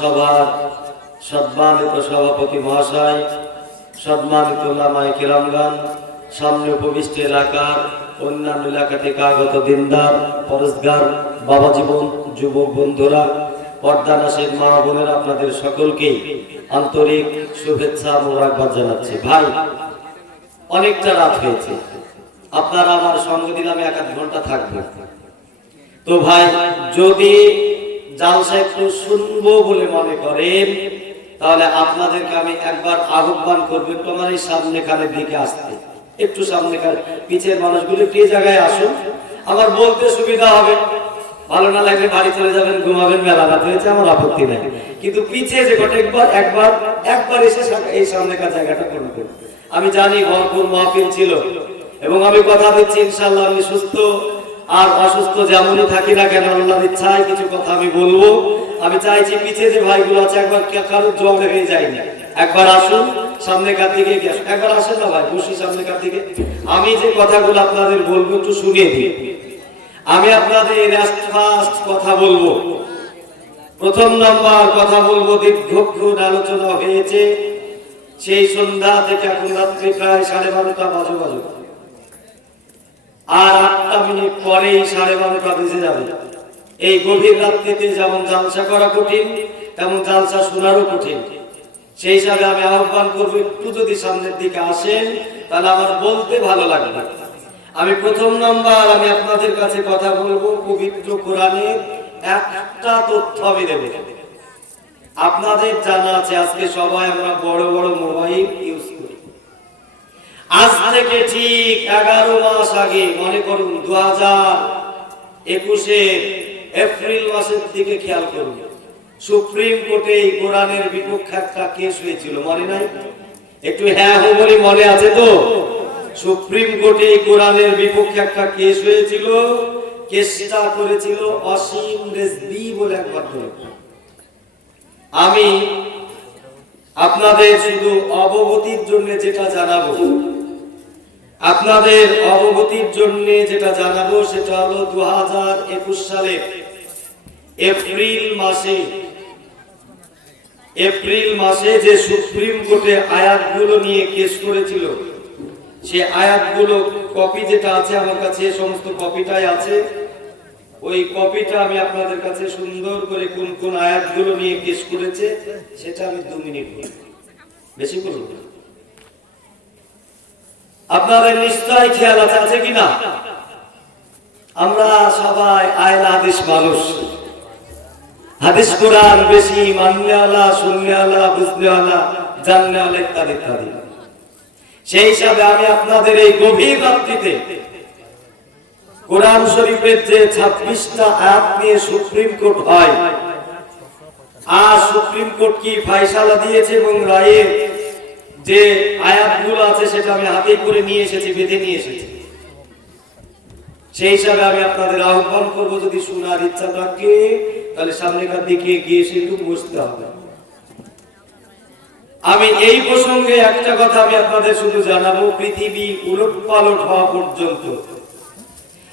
সভার সম্মানিত সভাপতি মহাশয়, সম্মানিত ওলামায়ে কেরামগণ, সামনে উপবিষ্ট এলাকার অন্যান্য এলাকা থেকে আগত দিনদার পরেশগার বাবা জীবন যুবক বন্ধুরা, পর্দানাসীন মা বোনেরা, আপনাদের সকলকে আন্তরিক শুভেচ্ছা মোবারকবাদ জানাচ্ছি। ভাই, অনেকটা রাত হয়েছে, আপনারা আমার সঙ্গ দিলে আমি 1-1 ঘন্টা থাকবো। তো ভাই, যদি জালসা একটু শুনবো বলে মনে করেন, তাহলে আপনাদেরকে আমি একবার আহ্বান করবো একটু আমার এই সামনেখানের দিকে আসতে, একটু সামনেখান পিছের মানুষগুলো একটু এই জায়গায় আসুন, আমার বলতে সুবিধা হবে। ভালো না লাগলে বাড়ি চলে যাবেন, ঘুমাবেন, মেলা রাত হয়েছে, আমার আপত্তি নেই, কিন্তু পিছিয়ে যে একবার এসে এই সামনেকার জায়গাটা পূরণ করুন। আমি জানি ভরপুর মাহফিল ছিল এবং আমি কথা দিচ্ছি ইনশাআল্লাহ আমি সুস্থ আর অসুস্থ যেমনই থাকি না কেন, আল্লাহর ইচ্ছায় কিছু কথা আমি বলবো। আমি চাইছি পিছিয়ে যে ভাইগুলো আছে একবার কারোর জলে হয়ে যায়নি, একবার আসুন সামনেকার দিকে, একবার আসেন না ভাই, বসি সামনেকার দিকে। আমি যে কথাগুলো আপনাদের বলবো একটু শুনিয়ে দিই। আমি আপনাদের ফার্স্ট কথা বলবো, প্রথম নাম্বার কথা বলবো, দীর্ঘক্ষণ আলোচনা হয়েছে সেই সন্ধ্যা থেকে এখন রাত্রি প্রায় 12:30 বাজে, আর 8 মিনিট পরেই 12:30 বেজে যাবে। এই গভীর রাত্রিতে যেমন জালসা করা কঠিন, তেমন জালসা শোনারও কঠিন। সেই হিসাবে আমি আহ্বান করবো একটু যদি সামনের দিকে আসেন, তাহলে আমার বলতে ভালো লাগবে। আমি প্রথম নাম্বার আমি আপনাদের কাছে কথা বলবো পবিত্র কোরআনের একটা তথ্য আমি দেব। আপনাদের জানা আছে আজকে সবাই আমরা বড় বড় মোবাইল ইউজ করি। আজ থেকে ঠিক 11 মাস আগে, মনে করুন 2021 এপ্রিল মাসের দিকে খেয়াল করুন, সুপ্রিম কোর্টে এই কোরআনের বিপক্ষে একটা কেস হয়েছিল, মনে নাই? একটু হ্যাঁ হো বলে মনে আছে তো? সুপ্রিম কোর্টে এই কোরআনের বিপক্ষে একটা কেস হয়েছিল। কেসটা করেছিল অসীম রেজভী বলে এক ভদ্রলোক। আমি আপনাদের শুধু অবগতির জন্য যেটা জানাবো, আপনাদের অবগতির জন্য যেটা জানাবো সেটা হলো 2021 সালের এপ্রিল মাসে যে সুপ্রিম কোর্টে আয়াতগুলো নিয়ে কেস করেছিল, সে আয়াতগুলো কপি যেটা আছে আমার কাছে, সমস্ত কপিটাই আছে। ওই কপিটা আমি আপনাদের কাছে সুন্দর করে কোন কোন আয়াতগুলো নিয়ে কেস করেছে সেটা আমি 2 মিনিট বলবো, বেশি করব না। আপনাদের নিশ্চয় খেয়াল আছে কিনা? আমরা সবাই আয়াত হাদিস মানুষ, হাদিস কোরআন বেশি মানলে আলা, শুনলে আলা, বুঝলে আলা, জানলে আলা, ইত্যাদি ইত্যাদি। সেই হিসাবে আমি আপনাদের এই গভীর রাত্রিতে কোরআন শরীফের যে 26টা আয়াত নিয়ে সুপ্রিম কোর্ট হয়, আর সুপ্রিম কোর্ট কি ফয়সালা দিয়েছে এবং রায়ের যে আয়াতগুলো আছে সেটা আমি হাতে করে নিয়ে এসেছি, বেঁধে নিয়ে এসেছি। সেই হিসাবে আমি আপনাদের আহ্বান করবো, যদি শোনার ইচ্ছা থাকে তাহলে সামনেকার দিকে গিয়ে একটু বসতে হবে। আমি এই প্রসঙ্গে একটা কথা আমি আপনাদের শুধু জানাবো, পৃথিবী উলটপালট হওয়া পর্যন্ত,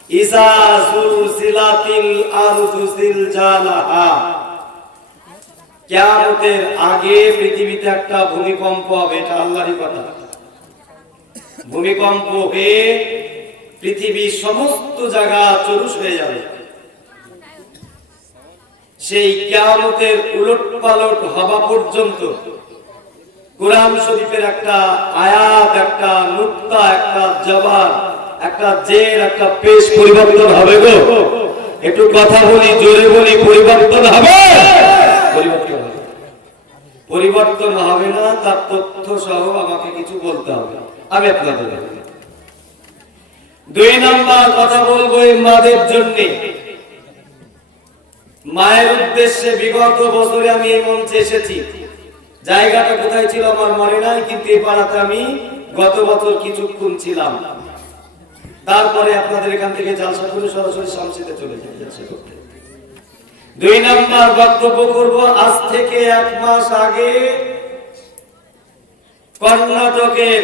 ইজা সুলসিলাতিল আরদু জিলজালাহা, কিয়ামতের আগে পৃথিবীতে একটা ভূমিকম্প হবে, এটা আল্লাহরই কথা। ভূমিকম্প হয়ে পৃথিবীর সমস্ত জায়গা চরুষ হয়ে যাবে। সেই কিয়ামতের উলটপালট হওয়া পর্যন্ত কোরআন শরীফের একটা আয়াত, একটা নুক্তা, একটা জবান, একটা জের, একটা পেশ পরিবর্তন হবে গো। একটু কথা বলি, জোরে বলি, পরিবর্তন হবে। পরিবর্তন হবে না, তার তথ্য সহ আমাকে কিছু বলতে হবে। আমি আপনাদের 2 নাম্বার কথা বলবো এই মাদের জন্য, মায়ের উদ্দেশ্যে। বিগত বছরে আমি এই মঞ্চে এসেছি, জায়গাটা কোথায় ছিল আমার মনে নাই, কিন্তু এই পাড়াতে আমি গত বছর কিছুক্ষণ ছিলাম। তারপরে আপনাদের এখান থেকে জালসা করে সরাসরি শামসিতে চলে যাচ্ছে। 2 নাম্বার বক্তব্য করব, আজ থেকে 1 মাস আগে কর্ণাটকের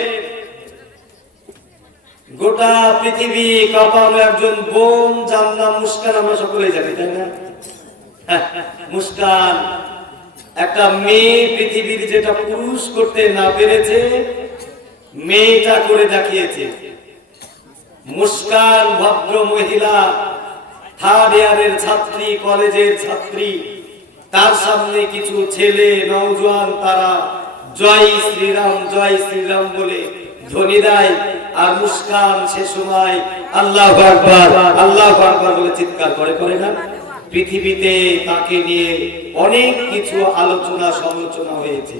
গোটা পৃথিবী কাঁপানো একজন বোন, যার নাম মুস্কান, আমরা সকলেই জানি, তাই না? মুস্কান একটা মেয়ে পৃথিবীর যেটা পুরুষ করতে না পেরেছে মেয়েটা করে দেখিয়েছে। মুস্কান ভদ্র মহিলা, থার্ড ইয়ারের ছাত্রী, কলেজের ছাত্রী, তার সামনে কিছু ছেলে নওজোয়ান তারা জয় শ্রীরাম বলে ধ্বনি দেয়, আর মুস্কান সে সময় আল্লাহু আকবার বলে চিৎকার করে না? পৃথিবীতে তাকে নিয়ে অনেক কিছু আলোচনা সমালোচনা হয়েছে।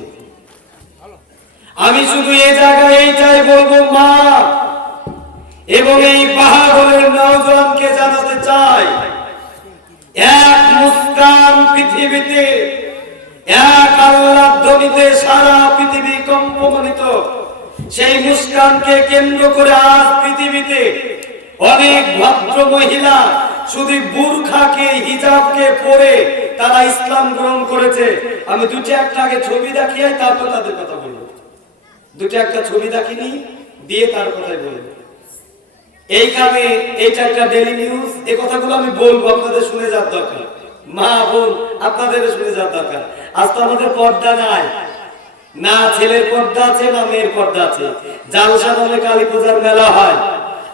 আমি শুধু এই জায়গায় এইটাই বলবো, মা এবং এই বাহাদুরের নওজোয়ানকে জানাতে চাই, এক মুস্কান পৃথিবীতে, এক আল্লাহর ধ্বনিতে সারা পৃথিবী কম্পমানিত। সেই মুস্কানকে কেন্দ্র করে আজ পৃথিবীতে অনেক ভদ্র মহিলা শুধু বুরখাকে, হিজাবকে পরে তারা ইসলাম গ্রহণ করেছে। আমি দুটি একটা আগে ছবি দেখিয়ে তারপর তাদের কথা বলবো। দুটি একটা ছবি দেখিনি দিয়ে তার কথাই বলবো। এইখানে এইটা একটা ডেইলি নিউজ, এই কথাগুলো আমি বলবো, আপনাদের শুনে যাওয়ার দরকার। মা বোন আপনাদের শুনে যাওয়ার দরকার। আজ তো আমাদের পর্দা নাই, না ছেলের পর্দা আছে না মেয়ের পর্দা আছে। জালসা নামে কালী পূজার মেলা হয়,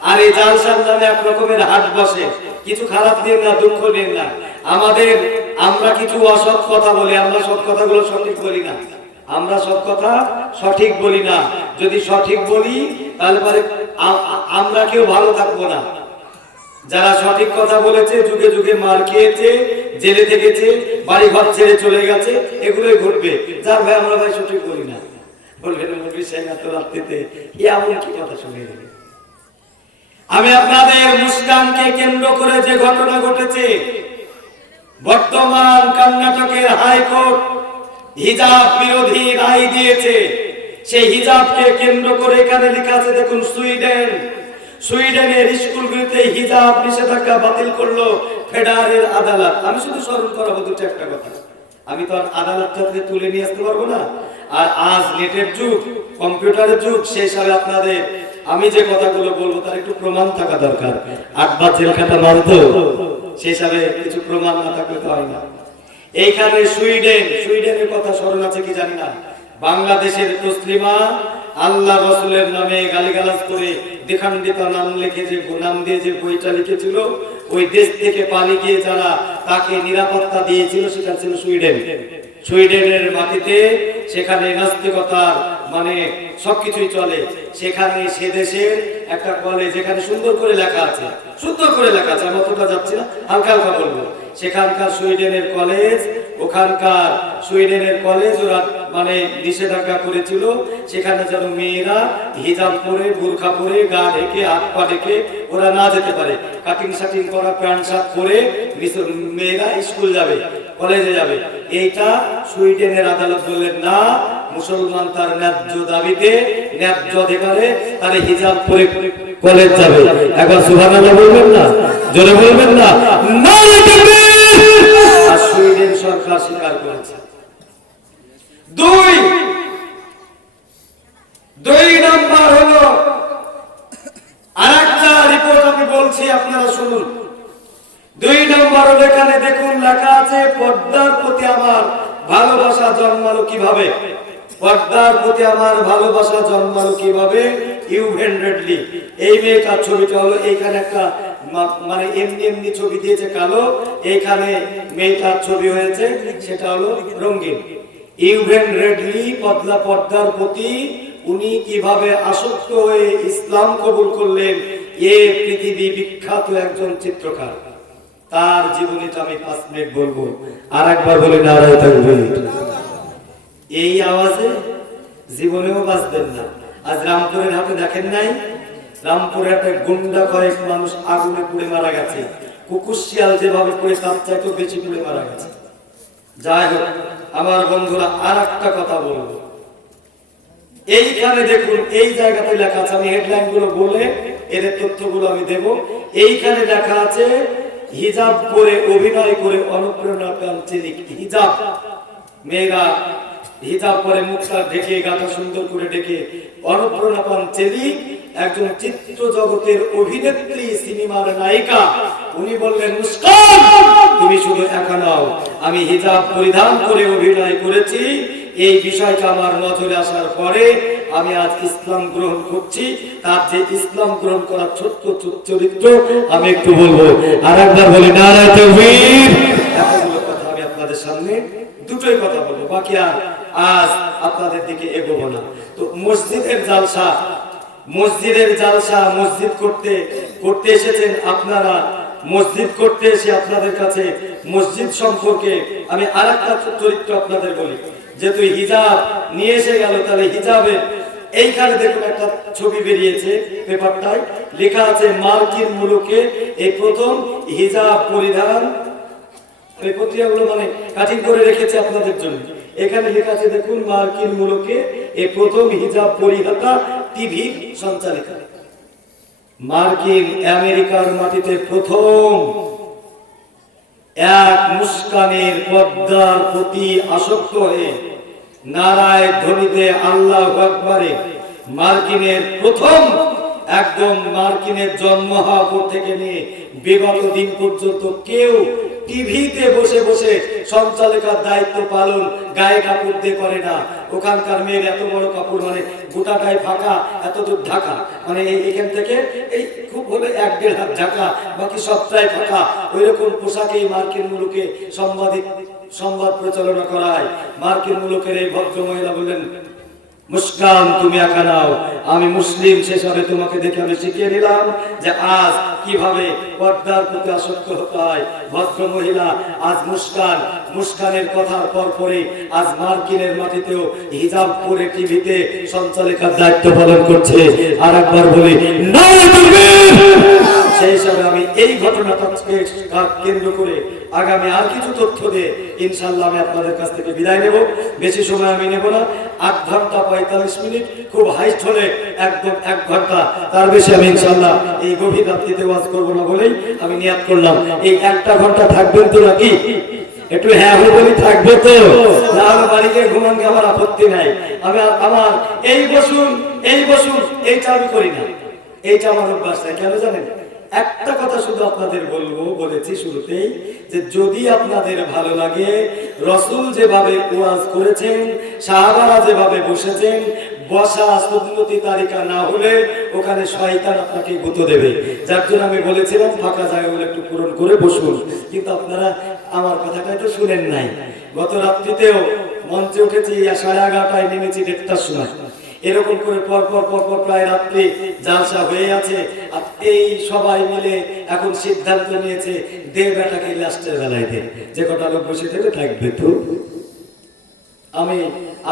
আর এই জালসার নামে এক রকমের হাট বসে। কিছু খারাপ দিন না, দুঃখ দিন না। আমরা কিছু অসৎ কথা বলি, আমরা সব কথাগুলো সঠিক বলি না। আমরা সব কথা সঠিক বলি না। যদি সঠিক বলি তাহলে পরে আমরা কেউ ভালো থাকবো না। যারা সঠিক কথা বলেছে, যুগে যুগে মার খেয়েছে, জেলে থেকেছে, বাড়ি ঘর ছেড়ে চলে গেছে, এগুলোই ঘটবে। যার ভাই আমরা ভাই সঠিক বলি না, বলবেন মুরগি সাহেব এত রাত্রিতে এমন কি কথা শুনে দেবে। আমি আপনাদের মুস্কানকে কেন্দ্র করে যে ঘটনা ঘটেছে, বর্তমান কর্ণাটকের হাইকোর্ট হিজাব বিরোধী রায় দিয়েছে। সেই হিজাবকে কেন্দ্র করে এখানে লেখা আছে, দেখুন, সুইডেনের স্কুলগুলিতে হিজাব নিষেধাজ্ঞা বাতিল করলো ফেডারেল আদালত। আমি শুধু স্মরণ করাবো দুটো একটা কথা, আমি তো আর আদালতটাকে তুলে নিয়ে আসতে পারবো না। আর আজ নেটের যুগ, কম্পিউটারের যুগ, সেই হিসাবে আপনাদের আমি যে কথাগুলো বলবো তার একটু প্রমাণ থাকা দরকার। 8 বার জেল খাটা মানতো, সেই হিসাবে কিছু প্রমাণ না থাকলে তো হয় না। এইখানে সুইডেনের কথা স্মরণ আছে কি জানি না। বাংলাদেশের তসলিমা আল্লাহ রসুলের নামে গালিগালাজ করে দ্বিখণ্ডিত নাম লিখে যে নাম দিয়ে যে বইটা লিখেছিল, ওই দেশ থেকে পালিয়ে গিয়ে যারা তাকে নিরাপত্তা দিয়েছিল সেটা ছিল সুইডেনের মাটিতে। সেখানে নাস্তিকতার মানে সবকিছুই চলে। সেখানে সে দেশের একটা কলেজ, যেখানে সুন্দর করে লেখা আছে, আমি অতটা যাচ্ছি না, হালকা হালকা বলবো। সেখানকার সুইডেনের কলেজ ওরা মানে নিষেধাজ্ঞা করেছিল, সেখানে যেন মেয়েরা হিজাব পরে, বোরখা পরে, গা ঢেকে, হাত পা ঢেকে ওরা না যেতে পারে। কাটিং শাটিং করা প্যান্ট শার্ট পরে মেয়েরা স্কুল যাবে, কলেজে যাবে। এইটা সুইডেনের আদালত বললেন না, মুসলমান তার ন্যায্য দাবিতে, ন্যায্য অধিকারে তার হিজাব পরে কলেজ যাবে। একবার সুবহানাল্লাহ বলবেন না? জোরে বলবেন না? আর সুইডেন সরকার স্বীকার করেছে। দুই নাম্বার হলো আরেকটা রিপোর্ট আমি বলছি, আপনারা শুনুন। 2 নম্বর এখানে দেখুন লেখা আছে, পর্দার প্রতি আমার ভালোবাসা জন্মালো কিভাবে। পর্দার প্রতি আমার ভালোবাসা জন্মালো কিভাবে? ইউভেন রেডলি, এই মেয়েটার ছবিটা হলো, এইখানে একটা মানে এমনি ছবি দিয়েছে কালো, এইখানে মেয়েটার ছবি হয়েছে সেটা হলো রঙিন। ইউভেন রেডলি পর্দার প্রতি উনি কিভাবে আসক্ত হয়ে ইসলাম কবুল করলেন, এ পৃথিবী বিখ্যাত একজন চিত্রকার। তার জীবনীটা আমি 5 মিনিট বলবো, আর একবার বলে নারায় তাকবীর। এই আওয়াজে জীবনেও বাঁচবেন না। আজ রামপুরের হাটে দেখেন নাই, রামপুরে একটা গুন্ডা কয়েক মানুষ আগুনে পুড়ে মারা গেছে। কুকুর শিয়াল যেভাবে পুড়ে তার চাইতেও বেশি পুড়ে মারা গেছে। যাই হোক আমার বন্ধুরা, আর একটা কথা বলবো। এইখানে দেখুন, এই জায়গাতে লেখা আছে, আমি হেডলাইন গুলো বলে এদের তথ্যগুলো আমি দেব। এইখানে লেখা আছে, হিজাব পরে অভিনয় করে অনুপ্রেরণা পান চিলিক। হিজাব, মেয়েরা হিজাব পরে মুখটা ঢেকে, গাটা সুন্দর করে ঢেকে অনুপ্রেরণা পান চিলিক একজন চিত্র জগতের অভিনেত্রী, সিনেমার নায়িকা, উনি বললেন, মুস্কান তুমি শুধু একা নাও, আমি হিজাব পরিধান করে অভিনয় করেছি। এই বিষয়টা আমার নজরে আসার পরে আমি আজ ইসলাম গ্রহণ করছি। তার যে ইসলাম গ্রহণ করার ছোট্ট চরিত্র আমি একটু বলবো, আর একবার বলি নারায়ে তাকবীর। এতগুলো কথা আমি আপনাদের সামনে দুটোই কথা বলবো, বাকি আর আজ আপনাদের দিকে এগোবো না। তো মসজিদের জালসা, মসজিদ করতে এসেছেন আপনারা। মসজিদ করতে এসে আপনাদের কাছে মসজিদ সম্পর্কে আমি আরেকটা চরিত্র আপনাদের বলি। যেহেতু হিজাব নিয়ে এসে গেল, তাহলে হিজাবের এইখানে দেখুন একটা ছবি বেরিয়েছে পেপারটায়, লেখা আছে মার্কিন মুলুকে এই প্রথম হিজাব পরিধান। এই পত্রিকাগুলো মানে কাটিং করে রেখেছে আপনাদের জন্য। এখানে লেখা আছে দেখুন, মার্কিন মুলুকে এই প্রথম হিজাব পরিধাতা টিভি সঞ্চালিকা। মার্কিন আমেরিকার মাটিতে প্রথম এক মুস্কানের পর্দার প্রতি আসক্ত হয়ে নারায়ে ধ্বনিতে আল্লাহু আকবারে মার্কিনের প্রথম, একদম মার্কিনের জন্ম হওয়ার পর থেকে নিয়ে বিগত দিন পর্যন্ত কেউ টিভিতে বসে বসে সঞ্চালকের দায়িত্ব পালন গায়ে কাপড় দিয়ে করে না। ওখানকার মেয়ের এত বড় কাপড়, মানে গোটাটাই ফাঁকা, এত দূর ঢাকা, মানে এখান থেকে এই খুব হলে 1-1.5 হাত ঢাকা, বাকি সবটাই ফাঁকা। ওই রকম পোশাকেই মার্কিন মুলুকে সংবাদ প্রচারণা করায়। মার্কিন মুলুকের এই ভদ্র মহিলা বললেন, মুস্কান তুমি একা নাও, আমি মুসলিম হিসেবে তোমাকে দেখে আমি শিখিয়ে দিলাম যে আজ কিভাবে পর্দার প্রতি আসক্ত হতে হয়। ভদ্র মহিলা আজ মুস্কানের কথার পর পরে আজ মার্কিনের মাটিতেও হিজাব পরে টিভিতে সঞ্চালিকার দায়িত্ব পালন করছে। আর একবার বলি নারায়ে তাকবীর। সেই হিসাবে আমি এই ঘটনাটাকে কেন্দ্র করে আগামী আর কিছু তথ্য দিয়ে ইনশাআল্লাহ আমি আপনাদের কাছ থেকে বিদায় নেব। বেশি সময় আমি নেব না, 8 ঘন্টা 45 মিনিট, খুব হাইস্ট হলে একদম 1 ঘন্টা, তার বেশি আমি ইনশাআল্লাহ এই গভীর রাত্রিতে ওয়াজ করব না বলেই আমি নিয়াত করলাম। এই 1টা ঘন্টা থাকবেন তো নাকি? একটু হ্যাঁ বলি থাকবে তো, না বাড়িতে ঘুমান, আমার আপত্তি নাই। আমি আমার এই বসুন এইটা আমি করি না, এইটা আমার অভ্যাস নাই। কেন জানেন? একটা কথা শুধু আপনাদের বলেছি শুরুতেই, যে যদি আপনাদের ভালো লাগে, রাসূল যেভাবে ওয়াজ করেছেন, সাহাবারা যেভাবে বসেছেন, বসা সুন্নতি তারিকা না হলে ওখানে শয়তান আপনাকে গুঁতো দেবে। যার জন্য আমি বলেছিলাম ফাঁকা জায়গাগুলো একটু পূরণ করে বসুন, কিন্তু আপনারা আমার কথাটা তো শুনেন নাই। গত রাত্রিতেও মঞ্চে উঠেছি 11:30টায়, নেমেছি 1:30টার সময়। এরকম করে পর প্রায় রাত্রি জালসা হয়ে আছে। আর এই সবাই মিলে এখন সিদ্ধান্ত নিয়েছে দেব বেটাকে লাস্টের বেলায় দে, যে কটা লোক বসে থেকে থাকবে। তো আমি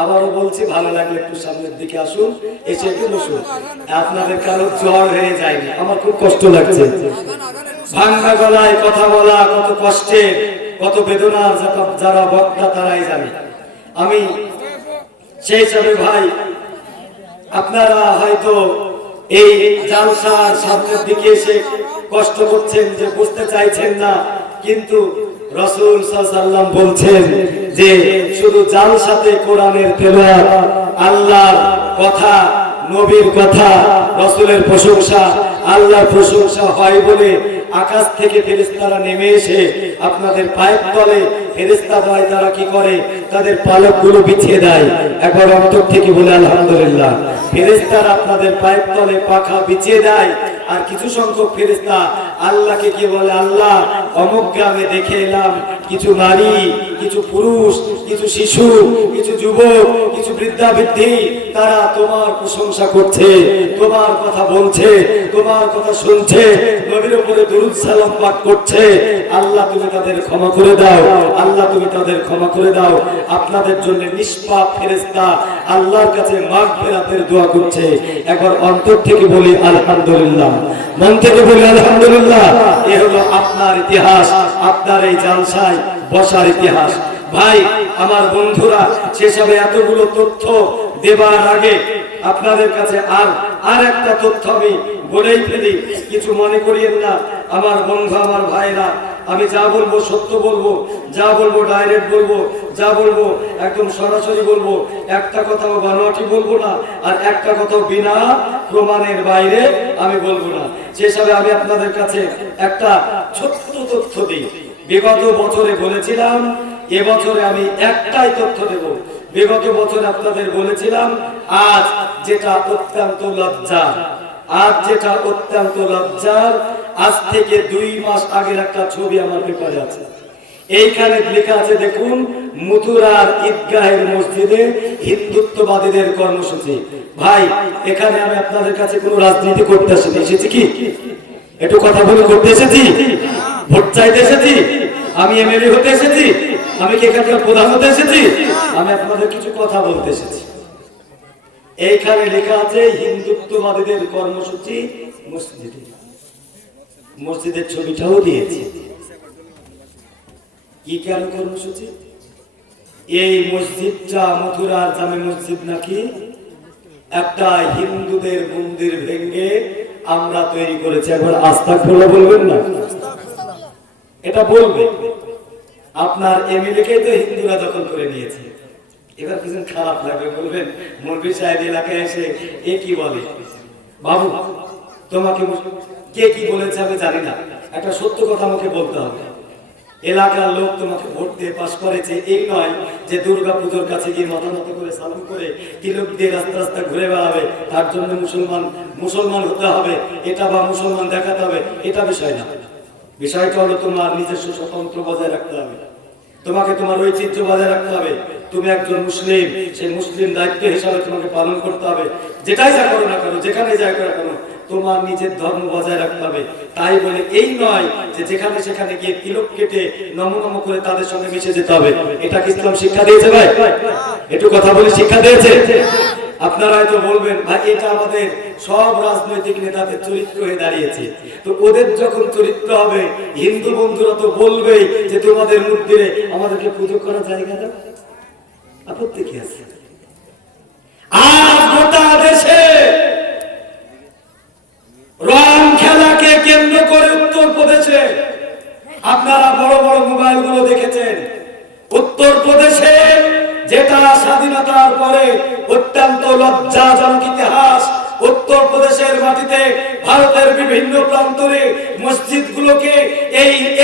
আবারও বলছি, ভালো লাগলে একটু সামনের দিকে আসুন, এসে একটু বসুন। আপনাদের কারো জ্বর হয়ে যায়নি, আমার খুব কষ্ট লাগছে। ভাঙা গলায় কথা বলা কত কষ্টে, কত বেদনার, যারা বক্তা তারাই জানে। আমি সেই হিসাবে ভাই, আপনারা হয়তো এই জালসার সামনের দিকে এসে কষ্ট করছেন, যে বুঝতে চাইছেন না, কিন্তু রাসূল সাল্লাল্লাহু আলাইহি ওয়াসাল্লাম বলছেন যে শুধু জালসাতে কোরআনের তেলাওয়াত, আল্লাহর কথা, নবীর কথা, রাসূলের প্রশংসা, আল্লাহর প্রশংসা হয় বলে আকাশ থেকে ফেরেশতারা নেমে এসে আপনাদের পায়ের তলে, ফেরেশতা ভাই তারা কি করে, তাদের পালকগুলো বিছিয়ে দেয়। একবার অন্তর থেকে বলে আলহামদুলিল্লাহ। ফেরেশতারা আপনাদের পায়ের তলে পাখা বিছিয়ে দেয়। আর কিছু সংখ্যক ফেরেশতা আল্লাহকে কি বলে, আল্লাহ অমুক গ্রামে দেখে এলাম কিছু নারী, কিছু পুরুষ, কিছু শিশু, কিছু যুবক, কিছু বৃদ্ধা-বৃদ্ধি, তারা তোমার প্রশংসা করছে, তোমার কথা বলছে, তোমার কথা শুনছে, নবীর উপরে দুরূদ সালাম পাঠ করছে। আল্লাহ তুমি তাদের ক্ষমা করে দাও, আল্লাহ তুমি তাদের ক্ষমা করে দাও। আপনাদের জন্য নিষ্পাপ ফেরেশতা আল্লাহর কাছে মাগফিরাতের দোয়া করছে। একবার অন্তর থেকে বলি আলহামদুলিল্লাহ, মন থেকে বলি আলহামদুলিল্লাহ। এ হলো আপনার ইতিহাস, আপনার এই জালসায় বসার ইতিহাস। ভাই আমার বন্ধুরা, সেসবে এতগুলো তথ্য দেবার আগে আপনাদের কাছে আর একটা তথ্য আমি বলেই ফেলি, কিছু মনে করিয়েন না। আমার বন্ধু, আমার ভাইরা, আমি যা বলবো সত্য বলবো, যা বলবো ডাইরেক্ট বলবো, যা বলবো একদম সরাসরি বলবো, একটা কথাও বানোয়াটি বলবো না, আর একটা কথাও বিনা প্রমাণের বাইরে আমি বলবো না। সে হিসাবে আমি আপনাদের কাছে একটা ছোট্ট তথ্য দিই। বিগত বছরে বলেছিলাম, এবছরে আমি একটাই তথ্য দেব। বিগত বছর আপনাদের বলেছিলাম, আজ যেটা অত্যন্ত লজ্জার, আজ থেকে 2 মাস আগের একটা ছবি আমার পেপারে আছে। এইখানে লেখা আছে দেখুন, মথুরার ঈদগাহের মসজিদে হিন্দুত্ববাদীদের কর্মসূচি। ভাই, এখানে আমি আপনাদের কাছে কোনো রাজনীতি করতে এসেছি কি? একটু কথা বলে করতে এসেছি? ভোট চাইতে এসেছি? আমি এমএলএ হতে এসেছি? আমি কি এখানকার প্রধান হতে এসেছি? আমি আপনাদের কিছু কথা বলতে এসেছি। এইখানে লেখা আছে হিন্দুত্ববাদীদের কর্মসূচি মসজিদে। মসজিদের ছবিটাও দিয়েছে। কি কেন কর্মসূচি? এই মসজিদটা মথুরার জামে মসজিদ নাকি একটা হিন্দুদের মন্দির ভেঙে আমরা তৈরি করেছি। একবার আস্তাগফিরুল্লাহ বলবেন না? এটা বলবে। আপনার এমএলএ কে তো হিন্দুরা দখল করে নিয়েছে। এবার কিছু খারাপ লাগবে, বলবেন মৌলভী সাহেব এলাকায় এসে এ কি বলে। বাবু, তোমাকে কে কি বলেছে আমি জানি না, একটা সত্য কথা আমাকে বলতে হবে। এলাকার লোক তোমাকে ভোট দিয়ে পাস করেছে, এই নয় যে দুর্গা পুজোর কাছে গিয়ে মাথা নত করে সালাম করে তিলক দিয়ে রাস্তা রাস্তা ঘুরে বেড়াবে, তার জন্য মুসলমান হতে হবে, এটা বা মুসলমান দেখাতে হবে, এটা বিষয় না। বিষয়টা হলো তোমার নিজস্ব স্বতন্ত্র বজায় রাখতে হবে, তোমাকে তোমার ঐতিহ্য বজায় রাখতে হবে। তুমি একজন মুসলিম, সেই মুসলিম দায়িত্ব হিসাবে তোমাকে পালন করতে হবে। যেটাই যা করো না কেন, যেখানে যাই করো কেন, তোমার নিজের ধর্ম বজায় রাখতে হবে। তাই বলে এই নয় যে যেখানে সেখানে গিয়ে তিলক কেটে নম করে তাদের সঙ্গে মিশে যেতে হবে। এটা কি ইসলাম শিক্ষা দিয়েছে? ভাই একটু কথা বলি, শিক্ষা দিয়েছে? আপনারা হয়তো বলবেন, ভাই এটা আমাদের সব রাজনৈতিক নেতাদের চরিত্র হয়ে দাঁড়িয়েছে। তো ওদের যখন চরিত্র হবে, হিন্দু বন্ধুরা তো বলবেই যে তোমাদের মন্দিরে আমাদেরকে পুজো করার জায়গা দাও। আপত্তি কি আছে? আজ গোটা দেশে রং খেলাকে কেন্দ্র করে উত্তরপ্রদেশে আপনারা বড় বড় মোবাইল গুলো দেখেছেন। উত্তরপ্রদেশে যেটা স্বাধীনতার পরে অত্যন্ত লজ্জাজনক ইতিহাস, উত্তরপ্রদেশের মাটিতে ভারতের বিভিন্ন প্রান্তরে মসজিদগুলোকে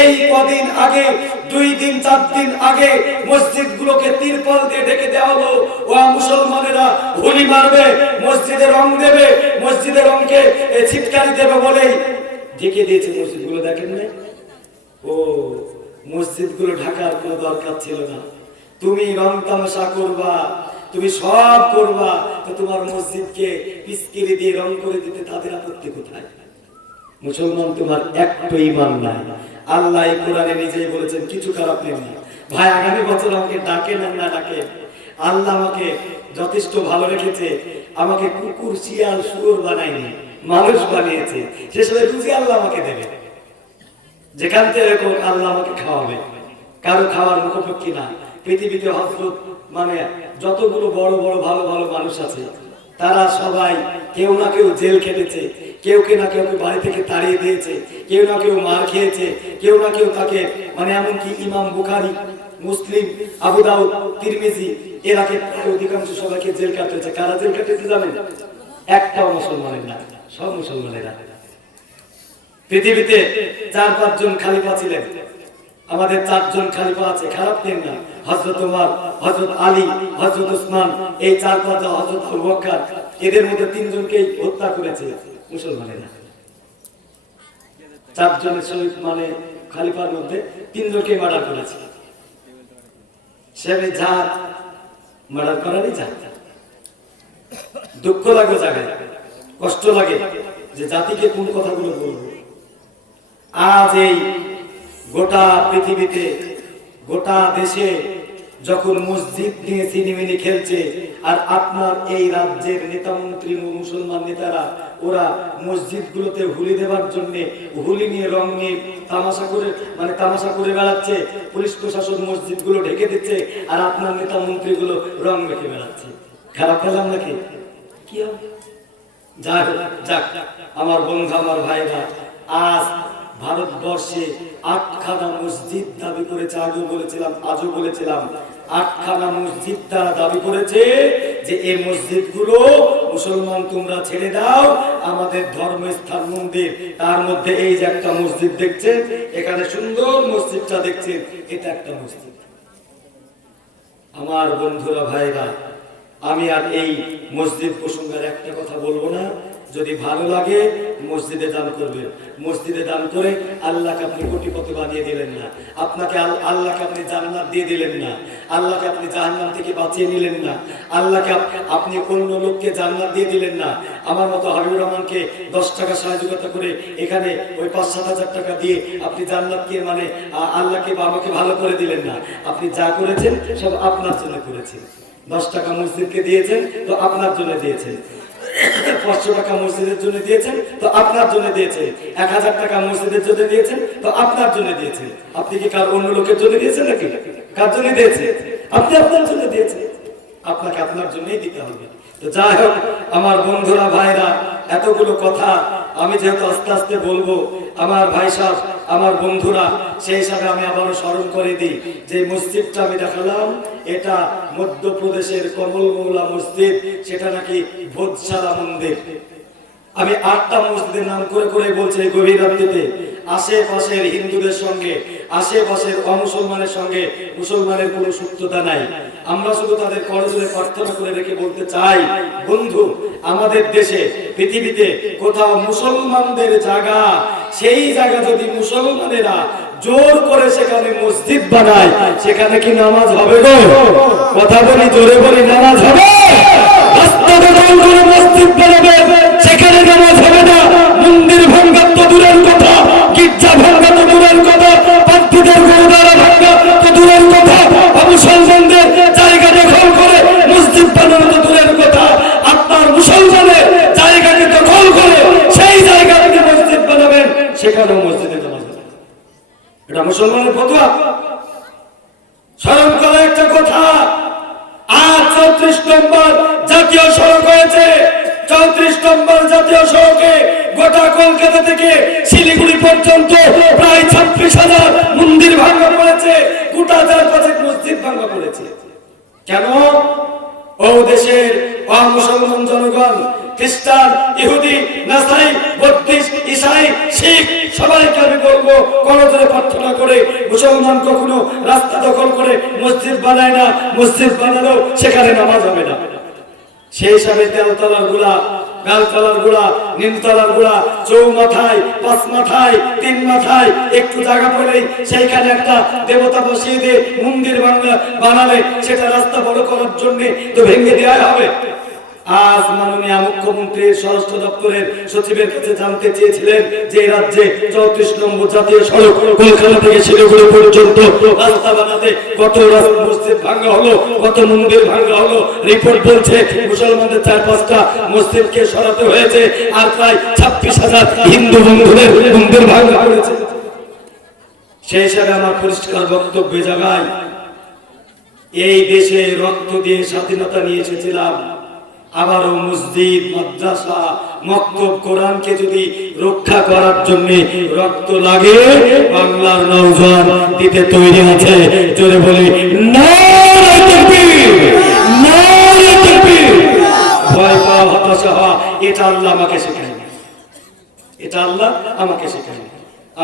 এই কদিন আগে, 2 দিন 4 দিন আগে মসজিদগুলোকে তিরপল দিয়ে ঢেকে দেওয়া হলো। ও মুসলমানেরা হোলি মারবে, মসজিদে রং দেবে, মসজিদের রংকে ছিটকারি দেবে বলেই ঢেকে দিয়েছে মসজিদগুলো। দেখেন না? ও মসজিদগুলো ঢাকার কোনো দরকার ছিল না। তুমি রং তামাশা করবা, তুমি সব করবা, তো তোমার মসজিদকে পিচকিরি দিয়ে রং করে দিতে তাদের আপত্তি কোথায়? মুসলমান তোমার একটু ঈমান নাই। আল্লাহ কোরআনে নিজেই বলেছেন কিছু খারাপ নেই না। ভাই, আগামী বছর আমাকে ডাকেন আর না ডাকেন, আল্লাহ আমাকে যথেষ্ট ভালো রেখেছে। আমাকে কুকুর, শিয়াল, শুয়োর বানায়নি, মানুষ বানিয়েছে। সেসব রুজি আল্লাহ আমাকে দেবে, যেখান থেকে হোক আল্লাহ আমাকে খাওয়াবে। কারো খাওয়ার মুখোমুখি না। পৃথিবীতে হযরত মানে যতগুলো বড় বড় ভালো ভালো মানুষ আছে, তারা সবাই কেউ না কেউ জেল খেটেছে, কেউ না কেউ বাড়ি থেকে তাড়িয়ে দিয়েছে, কেউ না কেউ মার খেয়েছে, কেউ না কেউ তাকে মানে এমনকি ইমাম বুখারী, মুসলিম, আবু দাউদ, তিরমিজি, এরাকে প্রায় অধিকাংশ সবাইকে জেল কাটিয়েছে। কারা জেল কাটিয়েছে জানেন? একটাও মুসলমানের না, সব মুসলমানেরা। পৃথিবীতে 4-5 জন খলিফা ছিলেন। আমাদের 4 জন খলিফা আছে, খারাপ নেন না। হযরত ওমর, হযরত আলী, হযরত উসমান, এই 4-5 জন, হযরত আবু বকর, এদের মধ্যে 3 জনকেই হত্যা করেছে মুসলমানেরা। 4 জনের শহীদ মানে খলিফার মধ্যে 3 জনকে মার্ডার করেছে। সেবে জাত মার্ডার করারই জাত। দুঃখ লাগে, জায়গায় কষ্ট লাগে যে জাতিকে কোন কথাগুলো বলবো। আজ এই গোটা পৃথিবীতে, গোটা দেশে যখন মসজিদ নিয়ে সিনেমিনি খেলছে, আর আপনার এই রাজ্যের নেতা মন্ত্রী ও মুসলমান নেতারা ওরা মসজিদগুলোতে হুলি দেওয়ার জন্য হুলি নিয়ে, রং নিয়ে তামাশা করে বেড়াচ্ছে। পুলিশ প্রশাসন মসজিদগুলো ঢেকে দিচ্ছে, আর আপনার নেতা মন্ত্রীগুলো রং মেখে বেড়াচ্ছে। খারাপ খেলাম নাকি? কি হবে? যাক আমার বন্ধু, আমার ভাইরা, আজ ভারতবর্ষে 8খানা মসজিদ দাবি করেছে, আগেও বলেছিলাম আজও বলেছিলাম, 8খানা মসজিদ তারা দাবি করেছে যে এই মসজিদগুলো মুসলমান তোমরা ছেড়ে দাও, আমাদের ধর্মস্থান মন্দির। তার মধ্যে এই যে একটা মসজিদ দেখছেন, এখানে সুন্দর মসজিদটা দেখছেন, এটা একটা মসজিদ। আমার বন্ধুরা ভাইরা, আমি আর এই মসজিদ প্রসঙ্গের একটা কথা বলবো না। যদি ভালো লাগে মসজিদে দান করবেন, মসজিদে দান করে আল্লাহকে আপনি কোটিপতি বানিয়ে দিলেন না, আপনাকে আল্লাহকে আপনি জান্নাত দিয়ে দিলেন না, আল্লাহকে আপনি জাহান্নাম থেকে বাঁচিয়ে নিলেন না, আল্লাহকে আপনি অন্য লোককে জান্নাত দিয়ে দিলেন না। আমার মতো হাবিবুর রহমানকে 10 টাকা সাহায্যতা করে এখানে ওই 5-7 হাজার টাকা দিয়ে আপনি জান্নাতকে মানে আল্লাহকে বা আমাকে ভালো করে দিলেন না। আপনি যা করেছেন সব আপনার জন্য করেছেন। 10 টাকা মসজিদকে দিয়েছেন তো আপনার জন্য দিয়েছেন, 500 টাকা মসজিদের জন্য দিয়েছেন তো আপনার জন্য দিয়েছেন, 1000 টাকা মসজিদের জন্য দিয়েছেন তো আপনার জন্য দিয়েছেন। আপনি কি কার অন্য লোকের জন্য দিয়েছেন নাকি? কার জন্য দিয়েছেন? আপনি আপনার জন্য দিয়েছেন, আপনাকে আপনার জন্যই দিতে হবে। তো যাই হোক আমার বন্ধুরা ভাইরা, এতগুলো কথা আমি যেহেতু আস্তে আস্তে বলবো, আমার ভাই সাহেব আমার বন্ধুরা, সেই হিসাবে আমি আবারও স্মরণ করে দিই যে মসজিদটা আমি দেখালাম, এটা মধ্যপ্রদেশের কমলমৌলা মসজিদ, সেটা নাকি ভোজশালা মন্দির। আমি 8টা মসজিদের নাম করে করে বলছি এই গভীর রাত্রিতে। আশেপাশের হিন্দুদের সঙ্গে, আশেপাশের অমুসলমানের সঙ্গে মুসলমানের কোনো সূত্রতা নাই। আমরা শুধু তাদের করজোড়ে প্রার্থনা করে রেখে বলতে চাই, বন্ধু আমাদের দেশে পৃথিবীতে কোথাও মুসলমানদের জায়গা, সেই জায়গা যদি মুসলমানেরা জোর করে সেখানে মসজিদ বানায়, সেখানে কি নামাজ হবে গো? কথা বলি, জোরে বলি, নামাজ হবে? রাস্তা দখল করে মসজিদ বানাবে, সেখানে নামাজ হবে না। মন্দির ভাঙা তো দূরের কথা, গির্জা ভাঙা তো দূরের কথা, পাদ্রীদের গুরুদ্বারা ভাঙা তো দূরের কথা, মুসলমানদের জায়গা দখল করে মসজিদ বানানো তো দূরের কথা, আপনার মুসলমানের জায়গাকে দখল করে সেই জায়গা থেকে মসজিদ বানাবেন, সেখানেও মসজিদে নামাজ হবে। এটা মুসলমানের ফতোয়া। স্মরণ করা একটা কথা, আজ 34 নম্বর জাতীয় সড়ক হয়েছে। 34 নম্বর জাতীয় সড়কে গোটা কলকাতা থেকে শিলিগুড়ি পর্যন্ত প্রায় 26,000 মন্দির ভাঙা পড়েছে, গোটা 4-5 মসজিদ ভাঙা পড়েছে। কেন? ও দেশের অমুসলমান জনগণ, খ্রিস্টান, ইহুদি, নাসাই, বৌদ্ধিস্ট, ঈসাই, শিখ সবাইকে আমি বলবো, করজোড়ে প্রার্থনা করে, মুসলমান কখনো রাস্তা দখল করে মসজিদ বানায় না, মসজিদ বানালেও সেখানে নামাজ হবে না। সেই হিসাবে তেলতলার গুড়া, গালতলার গুড়া, নিমতলার গুড়া, চৌমাথায়, 5 মাথায়, 3 মাথায় একটু জায়গা পেলেই সেইখানে একটা দেবতা বসিয়ে দিয়ে মন্দির বানালে সেটা রাস্তা বড় করার জন্য তো ভেঙে দেওয়া হবে। আজ মাননীয় মুখ্যমন্ত্রীর স্বরাষ্ট্র দপ্তরের সচিবের কাছে জানতে চেয়েছিলেন যে রাজ্যে 34 নম্বর জাতীয় সড়ক কলকাতা থেকে শিলিগুড়ি পর্যন্ত রাস্তা বানাতে কত মসজিদ ভাঙা হলো, কত মন্দির ভাঙা হলো। রিপোর্ট বলছে মুসলমানদের 4-5টা মসজিদকে সরাতে হয়েছে, আর প্রায় 26,000 হিন্দু বন্ধুদের মন্দির ভাঙা হয়েছে। সেই হিসাবে আমার পরিষ্কার বক্তব্য জায়গায়, এই দেশে রক্ত দিয়ে স্বাধীনতা নিয়ে এসেছিলাম, আবারও মসজিদ, মাদ্রাসা, মক্তব, কোরআনকে যদি রক্ষা করার জন্য রক্ত লাগে, বাংলার নওজোয়ান দিতে তৈরি আছে। জোরে বলি নারে তাকবীর, নারে তাকবীর। ভয় পাওয়া, হতাশা হওয়া, এটা আল্লাহ আমাকে শেখায়নি, এটা আল্লাহ আমাকে শেখায়নি।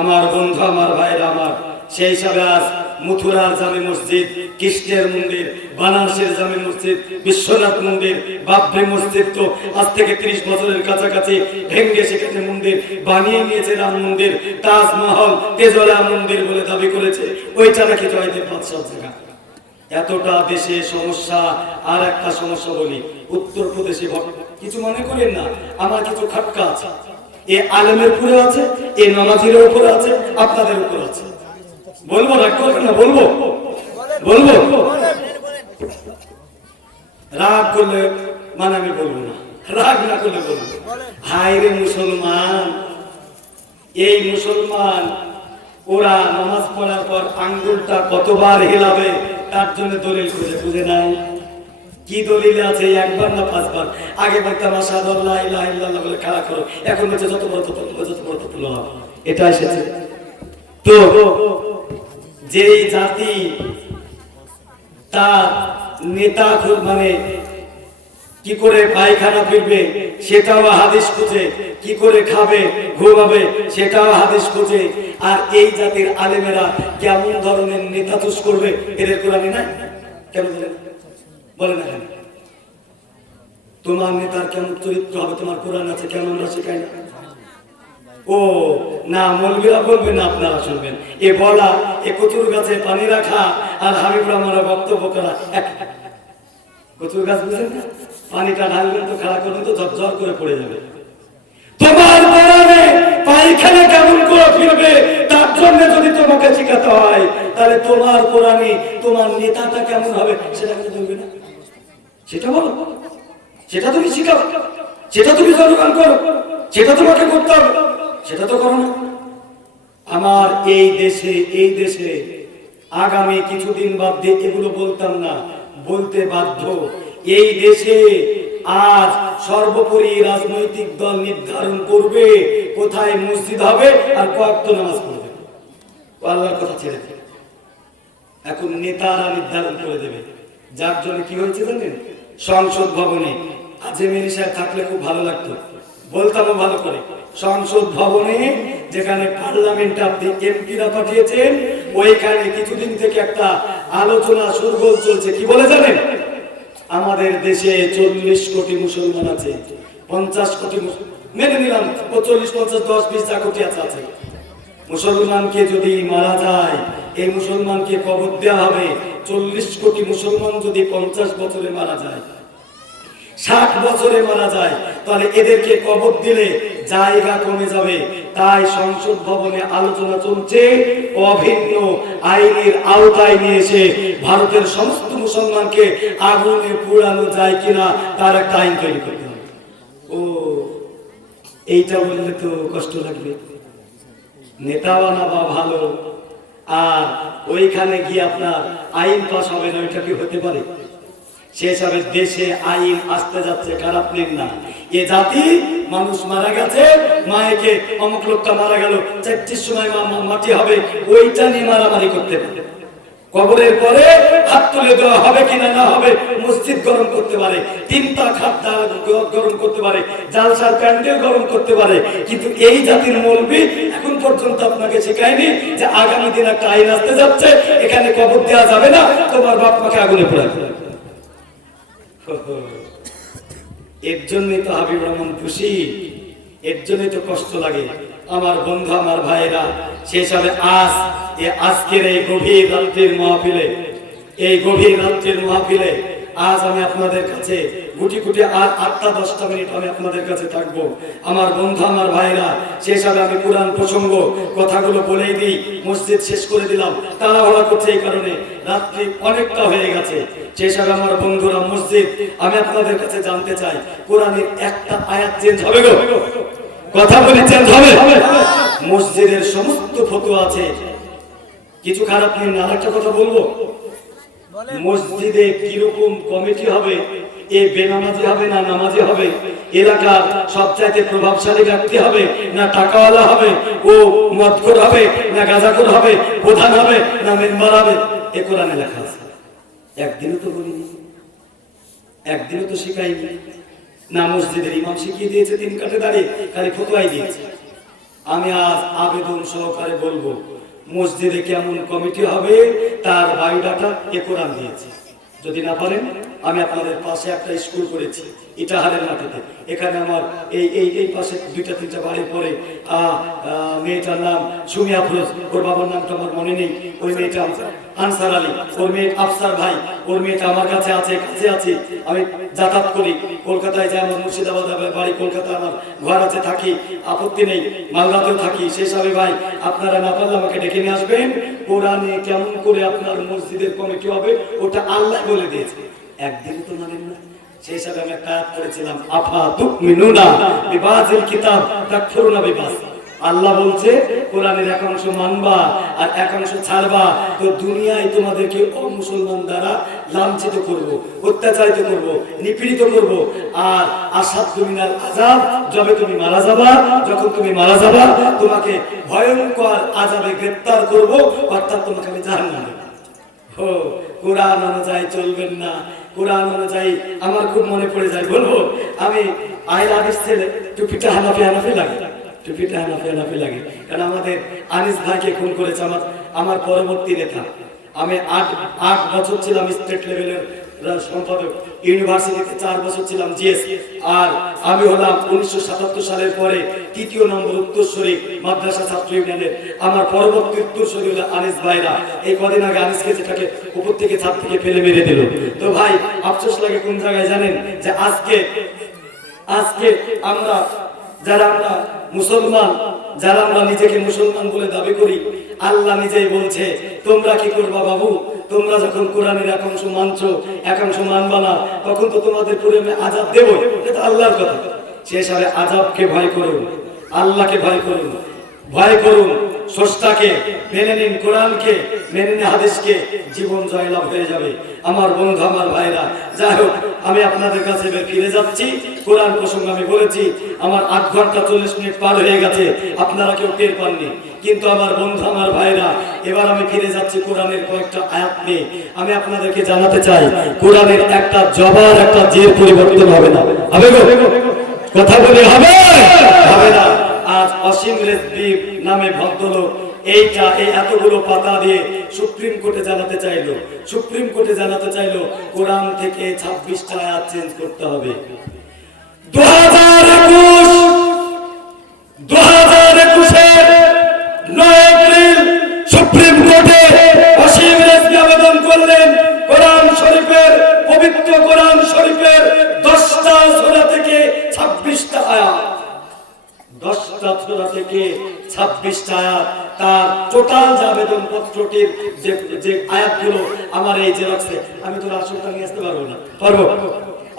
আমার বন্ধু, আমার ভাইরা আমার, সেই হিসাবে আজ মথুরার জামে মসজিদ, কৃষ্ণের মন্দির, বানারসের জামে মসজিদ, বিশ্বনাথ মন্দির, বাবরি মসজিদ তো আজ থেকে 30 বছরের কাছাকাছি ভেঙ্গে সেখানে মন্দির বানিয়ে নিয়েছে রাম মন্দির। তাজমহল তেজলা মন্দির বলে দাবি করেছে, ওইটা নাকি জয়দেব বাদশাহ জায়গা। এতটা দেশে সমস্যা। আর একটা সমস্যা বলি, উত্তরপ্রদেশে কিছু মনে করেন না, আমার কিছু খাটকা আছে, এ আলেমের উপরে আছে, এ নামাজির উপরে আছে, আপনাদের উপরে আছে। বলবো রাগ করবেন না? বলবো বলবো রাগ করলে মানে আমি বলবো না, রাগ না করলে বলবো। হায় রে মুসলমান, এই মুসলমান ওরা নামাজ পড়ার পর আঙ্গুলটা কতবার হেলাবে তার জন্য দলিল খুঁজে খুঁজে নাই। কি দলিল আছে? 1বার না 5 বার। আগে বলতাম আশহাদু আল্লা ইলাহা ইল্লাল্লাহ বলে খাড়া করো, এখন বলছে যত বড় তত, যত বড় তত। এটা এসেছে। তো যেই জাতি তার নেতা মানে কি করে পায়খানা ফিরবে সেটাও হাদিস খুঁজে, কি করে খাবে ঘুমাবে সেটাও হাদিস খুঁজে, আর এই জাতির আলেমেরা কেমন ধরনের নেতা চুজ করবে এদের কোরআনে নাই? কেন বলে না? কেন তোমার নেতার কেমন চরিত্র হবে তোমার কোরআন আছে, কেন আমরা শেখাই না? ও না, মৌলবীরা বলবেন না, আপনারা শুনবেন। এ বলা, এ কচুর গাছে পানি রাখা আর হাবিবুর রহমানের বক্তব্য করা এক। কচুর গাছ বুঝেন না, পানিটা ঢালবেন তো খাড়া করবেন তো ঝরঝর করে পড়ে যাবে। তোমার কোরআনে পায়খানা কেমন করে ফিরবে তার জন্য যদি তোমাকে শেখাতে হয়, তাহলে তোমার কোরআনে তোমার নেতাটা কেমন হবে সেটা কিন্তু বলবে না। সেটা বলো, সেটা তুমি শিখাও, সেটা তুমি জনগণ করো, সেটা তোমাকে করতে হবে, সেটা তো করো না। আমার এই দেশে আগামী কিছুদিন বাদ দিয়ে এগুলো বলতাম না, বলতে বাধ্য। এই দেশে আজ সর্বোপরি রাজনৈতিক দল নির্ধারণ করবে কোথায় মসজিদ হবে আর কয়েক নামাজ পড়বে। আল্লাহর কথা ছেড়ে দেবে, এখন নেতারা নির্ধারণ করে দেবে। যার জন্য কি হয়েছে জানেন? সংসদ ভবনে আজমেরি সাহেব থাকলে খুব ভালো লাগতো, বলতামও ভালো করে। সংসদ ভবনে যেখানে পার্লামেন্ট আপনি এমপিরা পাঠিয়েছেন, ওইখানে কিছুদিন থেকে একটা আলোচনা সুরগোল চলছে। কি বলে জানেন? আমাদের দেশে 40 কোটি মুসলমান আছে, 50 কোটি মেনে নিলাম, 40, 50, 10, 20 যা কোটি আছে। মুসলমানকে যদি মারা যায়, এই মুসলমানকে কবর দেওয়া হবে। 40 কোটি মুসলমান যদি 50 বছরে মারা যায়, 60 বছরে মারা যায়, তাহলে এদেরকে কবর দিলে জায়গা কমে যাবে। তাই সংসদ ভবনে আলোচনা চলছে, অভিন্ন আইনের আওতায় নিয়ে এসে ভারতের সমস্ত মুসলমানকে আগুনে পোড়ানো যায় কিনা তার একটা আইন তৈরি করতে হবে। ও এইটা বললে তো কষ্ট লাগবে। নেতা বানাবা ভালো, আর ওইখানে গিয়ে আপনার আইন পাস হবে না, ওইটা কি হতে পারে? সে হিসাবে দেশে আইন আসতে যাচ্ছে, খারাপ নেন না। এ জাতি মানুষ মারা গেছে, মায়েকে অমুক লোকটা মারা গেল, 4টির সময় মাটি হবে, ওইটা নিয়ে মারামারি করতে পারে। কবরের পরে হাত তুলে দেওয়া হবে কিনা না হবে, মসজিদ গরম করতে পারে, 3টা খাট গরম করতে পারে, জালসার প্যান্ডেল গরম করতে পারে। কিন্তু এই জাতির মৌলবি এখন পর্যন্ত আপনাকে শেখায়নি যে আগামী দিন একটা আইন আসতে যাচ্ছে, এখানে কবর দেওয়া যাবে না, তোমার বাপ মাকে আগুনে পোড়াবে। এর জন্যই তো হাবিবুর রহমান খুশি, এর জন্যই তো কষ্ট লাগে। আমার বন্ধু, আমার ভাইয়েরা, সেই হিসাবে আজকের এই গভীর রাত্রির মাহফিলে আজ আমি আপনাদের কাছে গুটি গুটি আর 8টা-10টা মিনিট আমি আপনাদের কাছে থাকবো। আমার বন্ধু, আমার ভাইরা, সেই হিসাবে আমি কোরআন প্রসঙ্গ কথাগুলো বলেই দিই, মসজিদ শেষ করে দিলাম। তাড়াহুড়া করছে এই কারণে, রাত্রি অনেকটা হয়ে গেছে। সেই হিসাবে আমার বন্ধুরা, মসজিদ আমি আপনাদের কাছে জানতে চাই, কোরআনের একটা আয়াত চেঞ্জ হবে গো? কথা বলি, চেঞ্জ হবে? মসজিদের সমস্ত ফতোয়া আছে, কিছু খারাপ নেই। আরেকটা কথা বলবো, মসজিদে কিরকম কমিটি হবে, এ বেনামাজি হবে না নামাজি হবে, এলাকার সবচাইতে প্রভাবশালী ব্যক্তি হবে না টাকাওয়ালা হবে, ও মদখোর হবে না গাঁজাখোর হবে, প্রধান হবে না মেম্বার হবে, এ কোরআনে লেখা আছে। একদিনও তো বলিনি, একদিনও তো শিখাইনি না। মসজিদের ইমাম শিখিয়ে দিয়েছে 3 কাঠে দাঁড়িয়ে, খালি ফতোয়াই দিয়েছে। আমি আজ আবেদন সহকারে বলবো, মসজিদে কেমন কমিটি হবে তার বায়োডাটা এ কোরআন দিয়েছে। যদি না পারেন, আমি আপনাদের পাশে একটা স্কুল করেছি ইটাহারের মাটিতে, এখানে আমার এই পাশে 2-3টা বাড়ি পরে মেয়েটার নাম সুমি আফরোজ, ওর বাবার নামটা আমার মনে নেই। ওই মেয়েটা আনসার আলী, ওর মেয়ে আফসার ভাই, ওর মেয়েটা আমার কাছে আছে, কাছে আছে। আমি যাতায়াত করি, কলকাতায় যাই, আমার মুর্শিদাবাদ বাড়ি, কলকাতা আমার ঘর আছে, থাকি, আপত্তি নেই, মালদাতেও থাকি। সেই সবে ভাই, আপনারা না পারলে আমাকে ডেকে নিয়ে আসবেন। কোরআনে কেমন করে আপনার মসজিদের কমিটি হবে ওটা আল্লাহ বলে দিয়েছে, একদিনও তো মানেন না। সেই হিসাবে আমি একটা আয়াত করেছিলাম, আফা তুমিনুনা বিবাযিল কিতাব তাকফুরুনা বিবাস। আল্লাহ বলছে কোরআনের এক অংশ মানবা আর এক অংশ ছাড়বা, তো দুনিয়ায় তোমাদেরকে অমুসলমান দ্বারা লাঞ্ছিত করব, অত্যাচারিত করব, নিপীড়িত করব। আর আসাদ মিনাল আযাব, যবে তুমি মারা যাবা, যখন তুমি মারা যাবা তোমাকে ভয়ঙ্কর আযাবে গ্রেফতার করব, অর্থাৎ তোমাকে আমি জাহান্নামে। ও কোরআন অনুযায়ী চলবেন না, কোরআন অনুযায়ী আমার খুব মনে পড়ে যায়, বলবো আমি আইল হাদিস ছেলে, টুপিটা হানাফি হানাফি লাগে, টুপিটা হানাফি হানাফি লাগে, কারণ আমাদের আনিস ভাইকে খুন করেছে আমার পরবর্তী নেতা। আমি 8 বছর ছিলাম স্টেট লেভেলের সম্পাদক, ইউনিভার্সিটিতে 4 বছর ছিলাম জিএস, আর আমি হলাম 1977 সালের পরে 3য় নম্বর উত্তরসূরি মাদ্রাসা ছাত্র ইউনিয়নের। আমার পরবর্তী উত্তরসূরি হলো আনিস ভাইরা। এই কদিন আগে আনিসকে যেটাকে উপর থেকে ছাদ থেকে ফেলে মেরে দিল। তো ভাই আফসোস লাগে কোন জায়গায় জানেন, যে আজকে আমরা যারা আমরা মুসলমান, যারা আমরা নিজেকে মুসলমান বলে দাবি করি, আল্লাহ নিজেই বলছে তোমরা কি করবা বাবু, তোমরা যখন কোরআনের এক অংশ মানছো এক অংশ মানবা না, তখন তো তোমাদের পুরো আমি আযাব দেব। এটা আল্লাহর কথা। সে হিসাবে আযাবকে ভয় করুন, আল্লাহকে ভয় করুন, ভয় করুন স্রষ্টাকে, মেনে নিন কোরআনকে, মেনে নিন হাদিসকে, জীবন জয়লাভ হয়ে যাবে। আমার বন্ধু, আমার ভাইরা, যাই হোক আমি আপনাদের কাছে ফিরে যাচ্ছি। কোরআন প্রসঙ্গে আমি বলেছি আমার 8 ঘন্টা 40 মিনিট পার হয়ে গেছে, আপনারা কেউ টের পাননি। কিন্তু আমার বন্ধু, আমার ভাইরা, এবার আমি ফিরে যাচ্ছি কোরআনের কয়েকটা আয়াত নিয়ে। আমি আপনাদেরকে জানাতে চাই কোরআনের একটা জবার একটা জের পরিবর্তন হবে না। হবে গো? কথা বলে হবে? হবে না। আজ অসীম রেজভী নামে ভদ্রলোক এই এতগুলো পাতা দিয়ে সুপ্রিম কোর্টে জানাতে চাইলো কোরআন থেকে 26টা আয়াত চেঞ্জ করতে হবে। 2021 9 এপ্রিল সুপ্রিম কোর্টে অসীম রেজভী আবেদন করলেন কোরআন শরীফের, পবিত্র কোরআন শরীফের 10টা সূরা থেকে 26টা আয়াত, 10টা সূরা থেকে 26টা আয়াত, তার টোটাল যে আবেদন পত্রটির যে আয়াতগুলো আমার এই জেরক্সে, আমি তো আসলটা নিয়ে আসতে পারবো না, পারবো?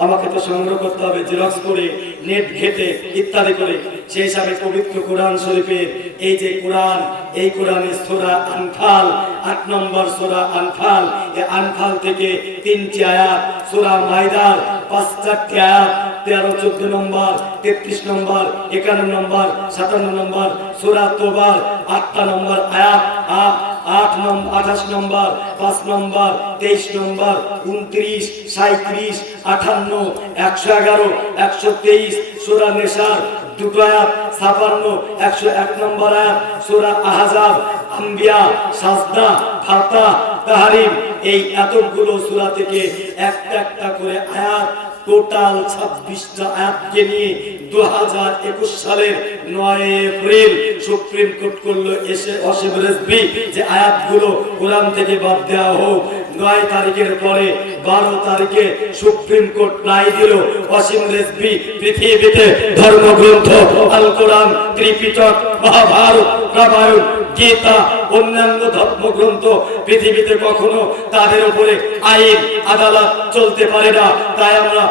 আমাকে তো সংগ্রহ করতে হবে, জেরক্স করে, নেট ঘেটে ইত্যাদি করে। সেই হিসাবে পবিত্র কোরআন শরীফের এই যে কোরআন, এই কোরআনের সূরা আনফাল, 8 নম্বর সূরা আনফাল, এই আনফাল থেকে 3টি আয়াত, সূরা মাইদার 5-4টি আয়াত, 13, 14 নম্বর, 33 নম্বর, 51 নম্বর, 57 নম্বর, সূরা তওবার 8টা নম্বর আয়াত, 8 নম্বর, 28 নম্বর, 5 নম্বর, 23 নম্বর, 29, 37, 58, 111, 123, সূরা নিসার 2টো আয়াত, 56, 101 নম্বর আয়াত, সূরা আহজাব, আম্বিয়া, সাজদা, ফাতহ, তাহরিম, এই এতগুলো সূরা থেকে একটা করে আয়াত, টোটাল 26টা আয়াতকে নিয়ে 2021 সালের 9 এপ্রিল সুপ্রিম কোর্ট করলো এসে অসীম রেজভী যে আয়াতগুলো কোরআন থেকে বাদ দেওয়া হোক। 9 তারিখের পরে 12 তারিখে সুপ্রিম কোর্ট রায় দিল অসীম রেজভী পৃথিবীতে ধর্মগ্রন্থ আল কোরআন, ত্রিপিটক, মহাভারত, রামায়ণ, গীতা, অন্যান্য ধর্মগ্রন্থ পৃথিবীতে কখনো তাদের উপরে আইন আদালত চলতে পারে না। তাই আমরা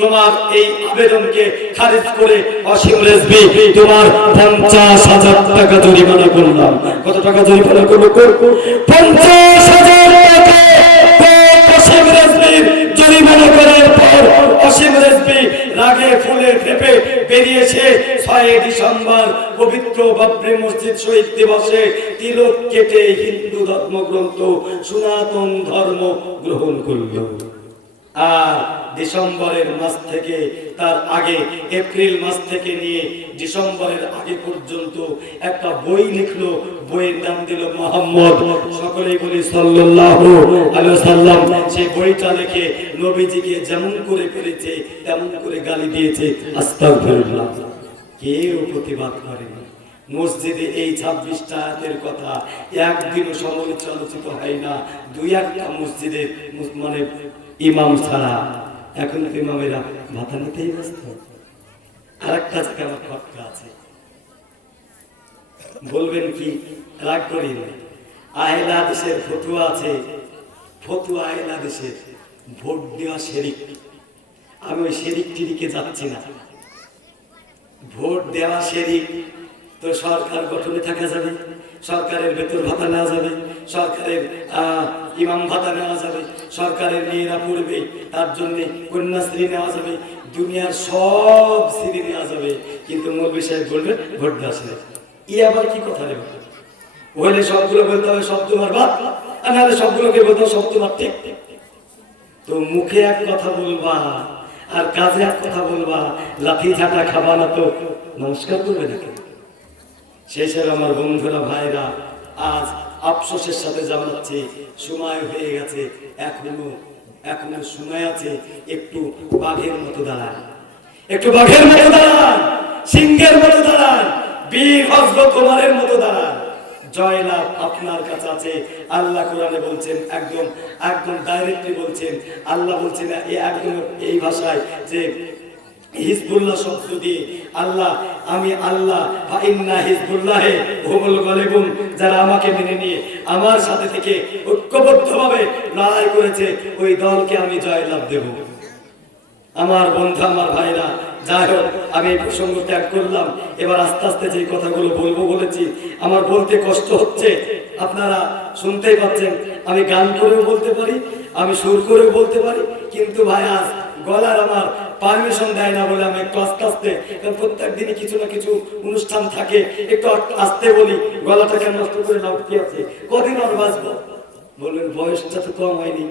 তোমার এই আবেদনকে খারিজ করে অসীম রেজভী তোমার 50,000 টাকা জরিমানা করলাম। কত টাকা জরিমানা করবো? 50,000 টাকা অসীম রেজভীর জরিমানা করার পর অসীম রেজভী রাগে ফুলে ফেপে বেরিয়েছে 6 ডিসেম্বর পবিত্র বাবরি মসজিদ শহীদ দিবসে তিলক কেটে হিন্দু ধর্মগ্রন্থ সনাতন ধর্ম গ্রহণ করল। আর ডিসেম্বরের মাস থেকে, তার আগে এপ্রিল মাস থেকে নিয়ে ডিসেম্বরের আগে পর্যন্ত একটা বই লিখলো, বইয়ের নাম দিল মুহাম্মদ, সকলেই বলি সাল্লাল্লাহু আলাইহি ওয়াসাল্লাম। সেই বইটা লিখে নবীজিকে যেমন করে করেছে তেমন করে গালি দিয়েছে, আস্তাগফিরুল্লাহ। কেউ প্রতিবাদ করেনি। মসজিদে এই 26টা আয়াতের কথা একদিনও সমালোচিত হয় না, 2-1টা মসজিদের মানে ইমাম ছাড়া। এখন ইমামেরা মাথা নিতেই ব্যস্ত। আরেকটা জায়গায় আমার কথা আছে, বলবেন কি? রাগ করি না। আহলে হাদিসের ফতোয়া আছে, ফতোয়া আহলে হাদিসের ভোট দেওয়া শিরক। আমি ওই শিরক টিরিকে যাচ্ছি না। ভোট দেওয়া শিরক, তো সরকার গঠনে থাকা যাবে, সরকারের বেতন ভাতা নেওয়া যাবে, সরকারের ইমাম ভাতা নেওয়া যাবে, সরকারের মেয়েরা পড়বে তার জন্য কন্যাশ্রী নেওয়া যাবে, দুনিয়ার সব শ্রী নেওয়া যাবে। কিন্তু মৌলভী সাহেব বলবে ভোট দাস নেই। ই আবার কি কথা রে? হইলে সবগুলো বলতে হবে সব তোমার বাপ, আর নাহলে সবগুলোকে বলতে হবে সব তোমার ঠিক। তো মুখে এক কথা বলবা আর কাজে এক কথা বলবা, লাঠি ঝাঁটা খাবা না তো নমস্কার করবে নাকি? সেই সব আমার বন্ধুরা ভাইরা, আজ আফসোসের সাথে জানাচ্ছি সময় হয়ে গেছে, এখনো সময় আছে। একটু বাঘের মতো দাঁড়ান, একটু বাঘের মতো দাঁড়ান, সিংহের মতো দাঁড়ান, বীর হযরত ওমরের মতো দাঁড়ান। জয়লাভ আপনার কাছে আছে। আল্লাহ কোরআনে বলছেন, একদম ডাইরেক্টলি বলছেন, আল্লাহ বলছেন একদম এই ভাষায় যে হিজবুল্লাহ শব্দ দিয়ে আল্লাহ, আমি আল্লাহ ইন্না হিজবুল্লাহে হুমুল গালিবুন, যারা আমাকে মেনে নিয়ে আমার সাথে থেকে ঐক্যবদ্ধভাবে লড়াই করেছে ওই দলকে আমি জয়লাভ দেব। আমার বন্ধু, আমার ভাইরা, যাই হোক আমি এই প্রসঙ্গ ত্যাগ করলাম। এবার আস্তে আস্তে যে কথাগুলো বলবো বলেছি, আমার বলতে কষ্ট হচ্ছে, আপনারা শুনতেই পাচ্ছেন। আমি গান করেও বলতে পারি, আমি সুর করেও বলতে পারি, কিন্তু ভাই আজ গলার আমার পারমিশন দেয় না বলে আমি একটু আস্তে আস্তে, কারণ প্রত্যেক দিনই কিছু না কিছু অনুষ্ঠান থাকে, একটু আস্তে বলি। গলাটাকে নষ্ট করে লাভ কি আছে? কদিন আর বাঁচবো? বলবেন বয়সটা তো কম হয়নি,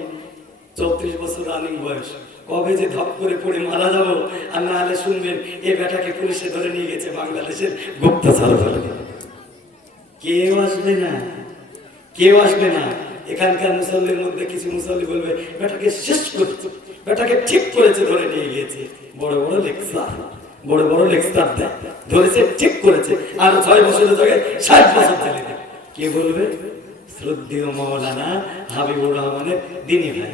34 বছর রানিং বয়স। কবে যে ধপ করে পড়ে মারা যাবো, আর না হলে শুনবেন এ বেটাকে পুলিশে ধরে নিয়ে গেছে বাংলাদেশের গুপ্তচর ধরে। কেউ আসবে না, কেউ আসবে না। এখানকার মুসল্লির মধ্যে কিছু মুসল্লি বলবে বেটাকে শেষ করেছে, বেটাকে ঠিক করেছে, ধরে নিয়ে গিয়েছে। বড় বড় লেকচার দেয়, ধরেছে ঠিক করেছে, আর 6 বছরের জায়গায় 60 বছর চলে দেয়। কে বলবে? শ্রদ্ধেয় মাওলানা হাবিবুর রহমানের দিনী ভাই।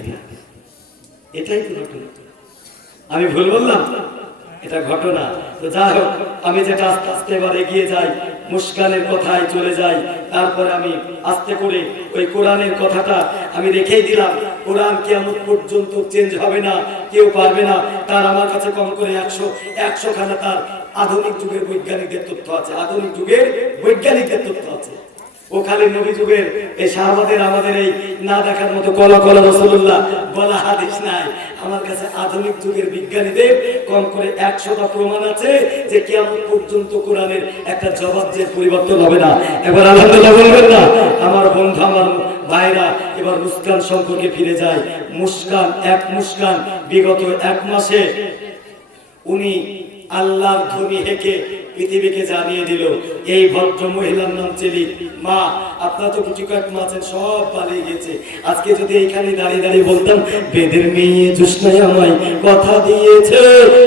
এটাই তো ঘটনা। আমি ভুল বললাম? এটা ঘটনা। তো যাই হোক, আমি যেটা আস্তে আস্তে এবার এগিয়ে যাই, মুস্কানের কথায় চলে যাই। তারপরে আমি আস্তে করে ওই কোরআনের কথাটা আমি রেখেই দিলাম। কোরআন কিয়ামত পর্যন্ত চেঞ্জ হবে না, কেউ পারবে না। তার আমার কাছে কম করে 100 খানা তার আধুনিক যুগের বৈজ্ঞানিকদের তথ্য আছে, আধুনিক যুগের বৈজ্ঞানিকদের তথ্য আছে। ও খালি নবী যুগের এই সাহাবাদের আমাদের এই না দেখার মতো কলা রাসূলুল্লাহ বলা হাদিস নাই। আমার কাছে আধুনিক যুগের বিজ্ঞানীদের কম করে 100টা প্রমাণ আছে যে কিয়ামত পর্যন্ত কোরআনের একটা জবাব যে পরিবর্তন হবে না। এবার আলহামদুলিল্লাহ বলবেন না? আমার বন্ধু, আমার ভাইরা, এবার মুস্কান সম্পর্কে ফিরে যায়। মুস্কান বিগত 1 মাসে উনি আল্লাহর ধ্বনি হেঁকে পৃথিবীকে জানিয়ে দিল। এই ভদ্র মহিলার নাম চেলিক। মা, আপনার তো কিছু কয়েক মা আছেন, সব পালিয়ে গেছে। আজকে যদি এইখানে দাঁড়িয়ে দাঁড়িয়ে বলতাম বেদের মেয়ে জুসনাই আমায় কথা দিয়েছে,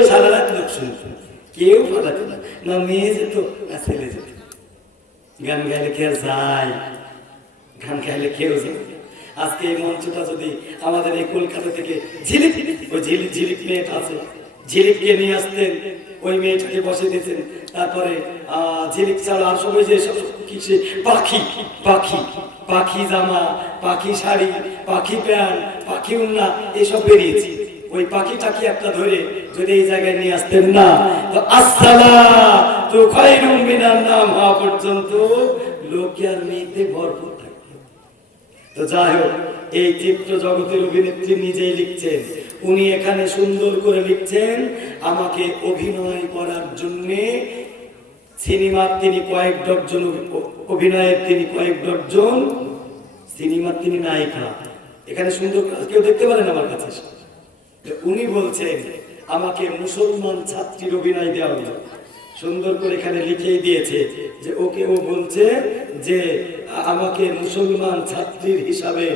সারা রাত লোক শুনতো, কেউ পালাতো না, না মেয়ে যেত না ছেলে যেত। গান গাইলে কে যায়? গান গাইলে কেউ যায়? আজকে এই মঞ্চটা যদি আমাদের এই কলকাতা থেকে ঝিলিক মেয়েটা আছে, ঝিলিককে নিয়ে আসতেন, ওই মেয়েটাকে বসে দিতেন। তারপরে ঝিলিক ছাড়া আর সবাই যে সব কিসে পাখি জামা, পাখি শাড়ি, পাখি প্যান্ট, পাখি উন্না এসব বেরিয়েছে। ওই পাখিটাকে একটা ধরে যদি এই জায়গায় নিয়ে আসতেন না, তো আসসালাতু খায়রুম মিনান নাম হওয়া পর্যন্ত লোকে আর মেয়েতে ভরপুর থাকবে। তো যাই হোক, এই চিত্র জগতের অভিনেত্রী নিজেই লিখছেন, উনি এখানে সুন্দর করে লিখছেন, আমাকে অভিনয় করার জন্য সিনেমার তিনি কয়েক ডজন, অভিনয়ের তিনি কয়েক ডজন, সিনেমার তিনি নায়িকা। এখানে সুন্দর কেউ দেখতে পারেন আমার কাছে? উনি বলছেন আমাকে মুসলমান ছাত্রীর অভিনয় দেওয়া হলো। সুন্দর করে এখানে লিখেই দিয়েছে যে ওকে, ও বলছে যে আমাকে মুসলমান ছাত্রীর হিসাবে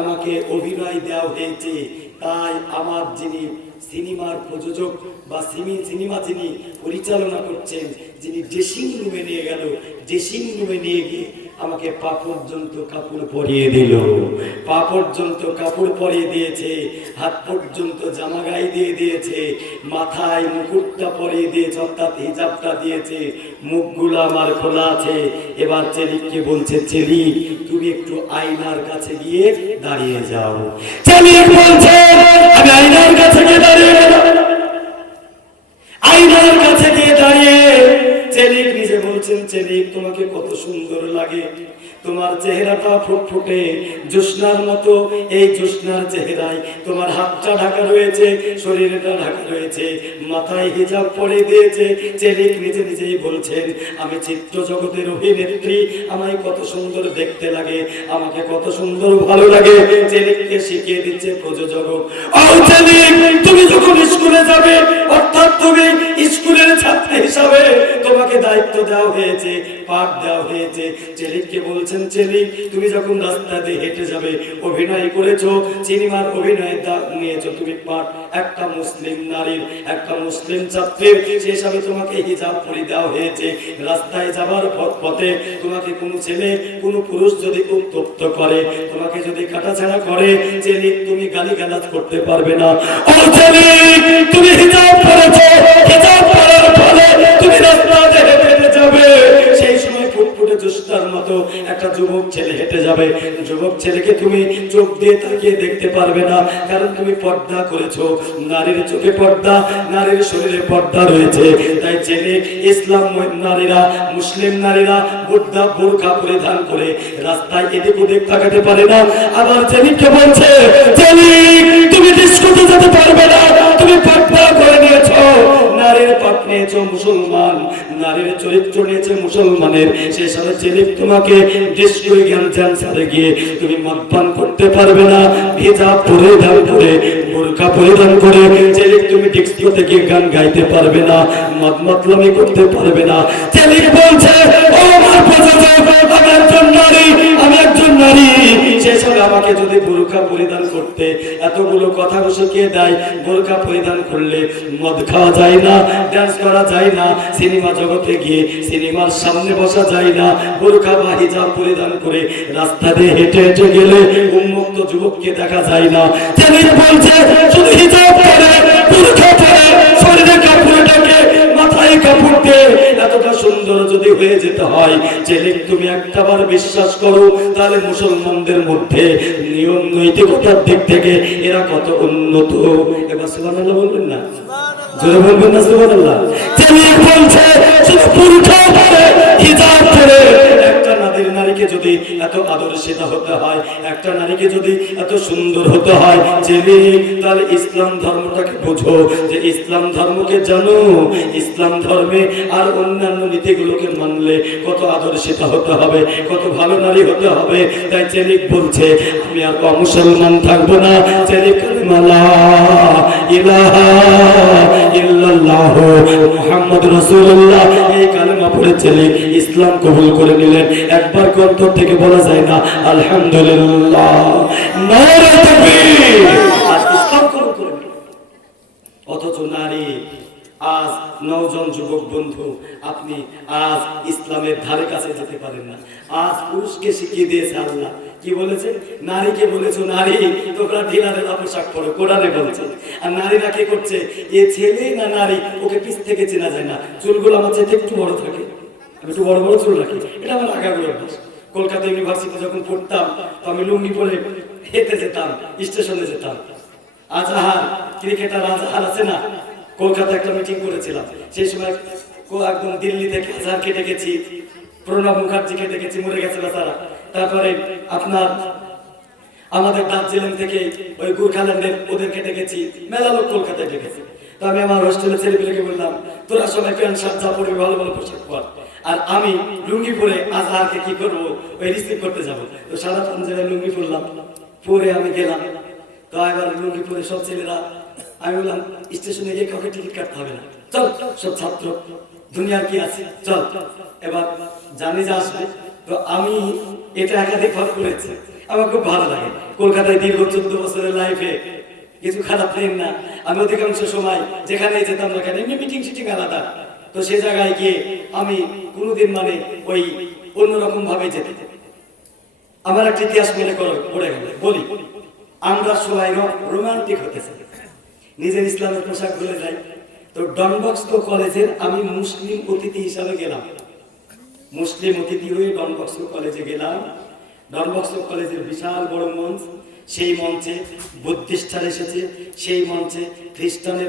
আমাকে অভিনয় দেওয়া হয়েছে। তাই আমার যিনি সিনেমার প্রযোজক বা সিনেমা যিনি পরিচালনা করছেন, যিনি ড্রেসিং রুমে নিয়ে গেল, ড্রেসিং রুমে নিয়ে গিয়ে আমাকে পা পর্যন্ত কাপড় পরিয়ে দিল, পা পর্যন্ত কাপড় পরিয়ে দিয়েছে, হাত পর্যন্ত জামা গায়ে দিয়ে দিয়েছে, মাথায় মুকুটটা পরিয়ে দিয়েছে, অর্থাৎ হিজাবটা দিয়েছে, মুখগুলো আমার খোলা আছে। এবার চেলিককে বলছে, চেলিক তুমি একটু আয়নার কাছে গিয়ে দাঁড়িয়ে যাও। চেলিক বলছে আমি আয়নার কাছে গিয়ে দাঁড়িয়ে গেলাম। আয়নার কাছে গিয়ে দাঁড়িয়ে চেলিক নিজে বলছেন, চেলিক তোমাকে কত সুন্দর লাগে, তোমার চেহারাটা ফুটফুটে জ্যোৎস্নার মতো। এই জ্যোৎস্নার চেহারায় তোমার হাতটা ঢাকা রয়েছে, শরীরটা ঢাকা রয়েছে, মাথায় হিজাব পরে দিয়েছে। চেলিক নিজে নিজেই বলছেন, আমি চিত্র জগতের অভিনেত্রী, আমায় কত সুন্দর দেখতে লাগে, আমাকে কত সুন্দর ভালো লাগে। চেলিককে শিখিয়ে দিচ্ছে প্রযোজক, ও চেলিক তুমি যখন স্কুলে যাবে, অর্থাৎ তুমি স্কুলের ছাত্রী হিসাবে তোমাকে দায়িত্ব দেওয়া হয়েছে, পাঠ দেওয়া হয়েছে। চেলিককে বলছেন, চেলিক তুমি যখন রাস্তা দিয়ে হেঁটে যাবে, অভিনয় করেছো, সিনেমার অভিনয় নিয়েছো তুমি পাঠ, একটা মুসলিম নারীর, একটা মুসলিম ছাত্রীর সে হিসাবে তোমাকে হিজাব পরিয়ে দেওয়া হয়েছে। রাস্তায় যাবার পথে তোমাকে কোনো ছেলে কোনো পুরুষ যদি উত্তপ্ত করে, তোমাকে যদি কাটাছাড়া করে, চেলিক তুমি গালিগালাজ করতে পারবে না। ও চেলিক তুমি হিজাব পরেছো, হিজাব পরার ফলে তুমি রাস্তা দিয়ে হেঁটে যাবে, সেই সময় ফুটফুটে জ্যোৎস্নার মতো একটা যুবক ছেলে হেঁটে যাবে, যুবক ছেলেকে তুমি চোখ দিয়ে তাকিয়ে দেখতে পারবে না, কারণ তুমি পর্দা করেছো। নারীর চোখে পর্দা, নারীর শরীরে পর্দা রয়েছে। তাই ছেলে ইসলাম নারীরা, মুসলিম নারীরা বোরকা পরিধান করে রাস্তায় এদিক ওদিক তাকাতে পারে না। আবার চেলিককে বলছে, চেলিক তুমি ডিস্কোতে যেতে পারবে না, তুমি পর্দা করে নিয়েছো, নারীর পাঠ নিয়েছো মুসলমান, নারীর চরিত্র নিয়েছে মুসলমানের, সেই সাথে চেলিক তোমাকে ডিস্কোয় জ্ঞান চ্যান্সারে গিয়ে তুমি মদপান করতে পারবে না। হিজাব পরিধান করে, বোরকা পরিধান করে চেলিক তুমি ডিস্কোতে গিয়ে গান গাইতে পারবে না, মদমাতলামি করতে পারবে না। চেলিক বলছে, ও আমার প্রযোজক, আমি একজন নারী, আমি একজন নারী, সেসব আমাকে যদি বোরকা পরিধান করতে এতগুলো কথা শিখিয়ে দেয়, বোরকা পরিধান করলে মদ খাওয়া যায় না, ডান্স করা যায় না, সিনেমা জগতে গিয়ে সিনেমার সামনে বসা যায় না, বোরকা বা হিজাব পরিধান করে রাস্তা দিয়ে হেঁটে হেঁটে গেলে উন্মুক্ত যুবককে দেখা যায় না। চেলিক বলছে, শুধু হিজাব পরে, বোরকা পরে, শরীরে কাপড়টাকে মাথায় কাপড় দিয়ে এতটা সুন্দর যদি হয়ে যেতে হয়, চেলিক তুমি একটাবার বিশ্বাস করো, তাহলে মুসলমানদের মধ্যে নিয়ম নৈতিকতার দিক থেকে এরা কত উন্নত। এবার সুবহানাল্লাহ বলবেন না, জোরে বলবেন না সুবহানাল্লাহ। চেলিক বলছে, শুধু বোরকা পরে, হিজাব পরে একটা নারীকে যদি এত আদর্শিত হতে হয়, একটা নারীকে যদি এত সুন্দর হতে হয়, চেলিক তাহলে ইসলাম ধর্মটাকে বোঝো, যে ইসলাম ধর্মকে জানো, ইসলাম ধর্মে আর অন্যান্য নীতিগুলোকে মানলে কত আদর্শিত হতে হবে, কত ভালো নারী হতে হবে। তাই চেলিক বলছে, আমি আর অমুসলমান থাকবো না, চেলিক কালিমা লা ইলাহা ইল্লাল্লাহু মুহাম্মাদুর রাসূলুল্লাহ এই কালেমা পড়ে চেলিক ইসলাম কবুল করে নিলেন। একবার অন্তর থেকে বলা যায় না আলহামদুলিল্লাহ, নারে তাকবীর, আর ইসলাম কবুল করে নিলেন। অথচ নারী আজ নওজোয়ান যুবক বন্ধু, আপনি আজ ইসলামের ধারে কাছে যেতে পারেন না। আজ পুরুষকে শিখিয়ে দিয়েছে আল্লাহ, কি বলেছে? নারীকে বলেছো, নারী তোমরা ঢিলাঢালা পোশাক পরো, কোরআনে বলছে। আর নারীরা কি করছে? এ ছেলে না নারী, ওকে পিছ থেকে চেনা যায় না, চুলগুলো আমার চেয়ে একটু বড় থাকে, আমি একটু বড় বড় চুল রাখি, এটা আমার আগাগোড়া অভ্যাস। কলকাতা ইউনিভার্সিটি যখন পড়তাম, তো আমি লুঙ্গি পরে হেঁটে যেতাম, স্টেশনে যেতাম। আজহার ক্রিকেটার আজহার আছে না, কলকাতা একটা মিটিং করেছিলাম, সেই সময় একদম দিল্লি থেকে আজহারকে ডেকেছি, প্রণব মুখার্জিকে ডেকেছি, মরে গেছে বেচারা। তারপরে আপনার আমাদের দার্জিলিং থেকে ওই গোর্খাল্যান্ডের ওদেরকে ডেকেছি, মেলা লোক কলকাতায় ডেকেছি। তো আমি আমার হোস্টেলের ছেলেপিলেকে বললাম, তোরা সবাই প্যান্ট শার্ট যা পরবি ভালো ভালো পোশাক পর, আর আমি লুঙ্গি পরে আজহারকে কি করবো, ওই রিসিভ করতে যাবো। তো সারা পাঞ্জাবে লুঙ্গি পরলাম, পরে আমি গেলাম। তো এবার লুঙ্গি পরে সব ছেলেরা, আমি বললাম স্টেশনে গিয়ে কাউকে টিকিট কাটতে হবে না, চল সব ছাত্র, দুনিয়ার কি আছে, চল। এবার জানি যে আসবে, তো আমি এটা একাধিক ভাবে করেছি, আমার খুব ভালো লাগে। কলকাতায় দীর্ঘ 14 বছরের লাইফে কিছু খারাপ নেই না, আমি অধিকাংশ সময় যেখানে যেতাম না কেন, এমনি মিটিং সিটিং আলাদা, তো সে জায়গায় গিয়ে আমি কোনোদিন মানে ওই অন্যরকম ভাবে যেতে। আমার একটা ইতিহাস মনে পড়ে গেল, বলি। আমরা সবাই রোমান্টিক হতে চাই, নিজের ইসলামের পোশাক ভুলে যাই। তো ডন বস্কো কলেজের আমি মুসলিম অতিথি হিসাবে গেলাম, মুসলিম অতিথি হয়ে ডন বস্কো কলেজে গেলাম। ডন বস্কো কলেজের বিশাল বড় মঞ্চ, সেই মঞ্চে বুদ্ধিস্টরা এসেছে, সেই মঞ্চে খ্রিস্টানের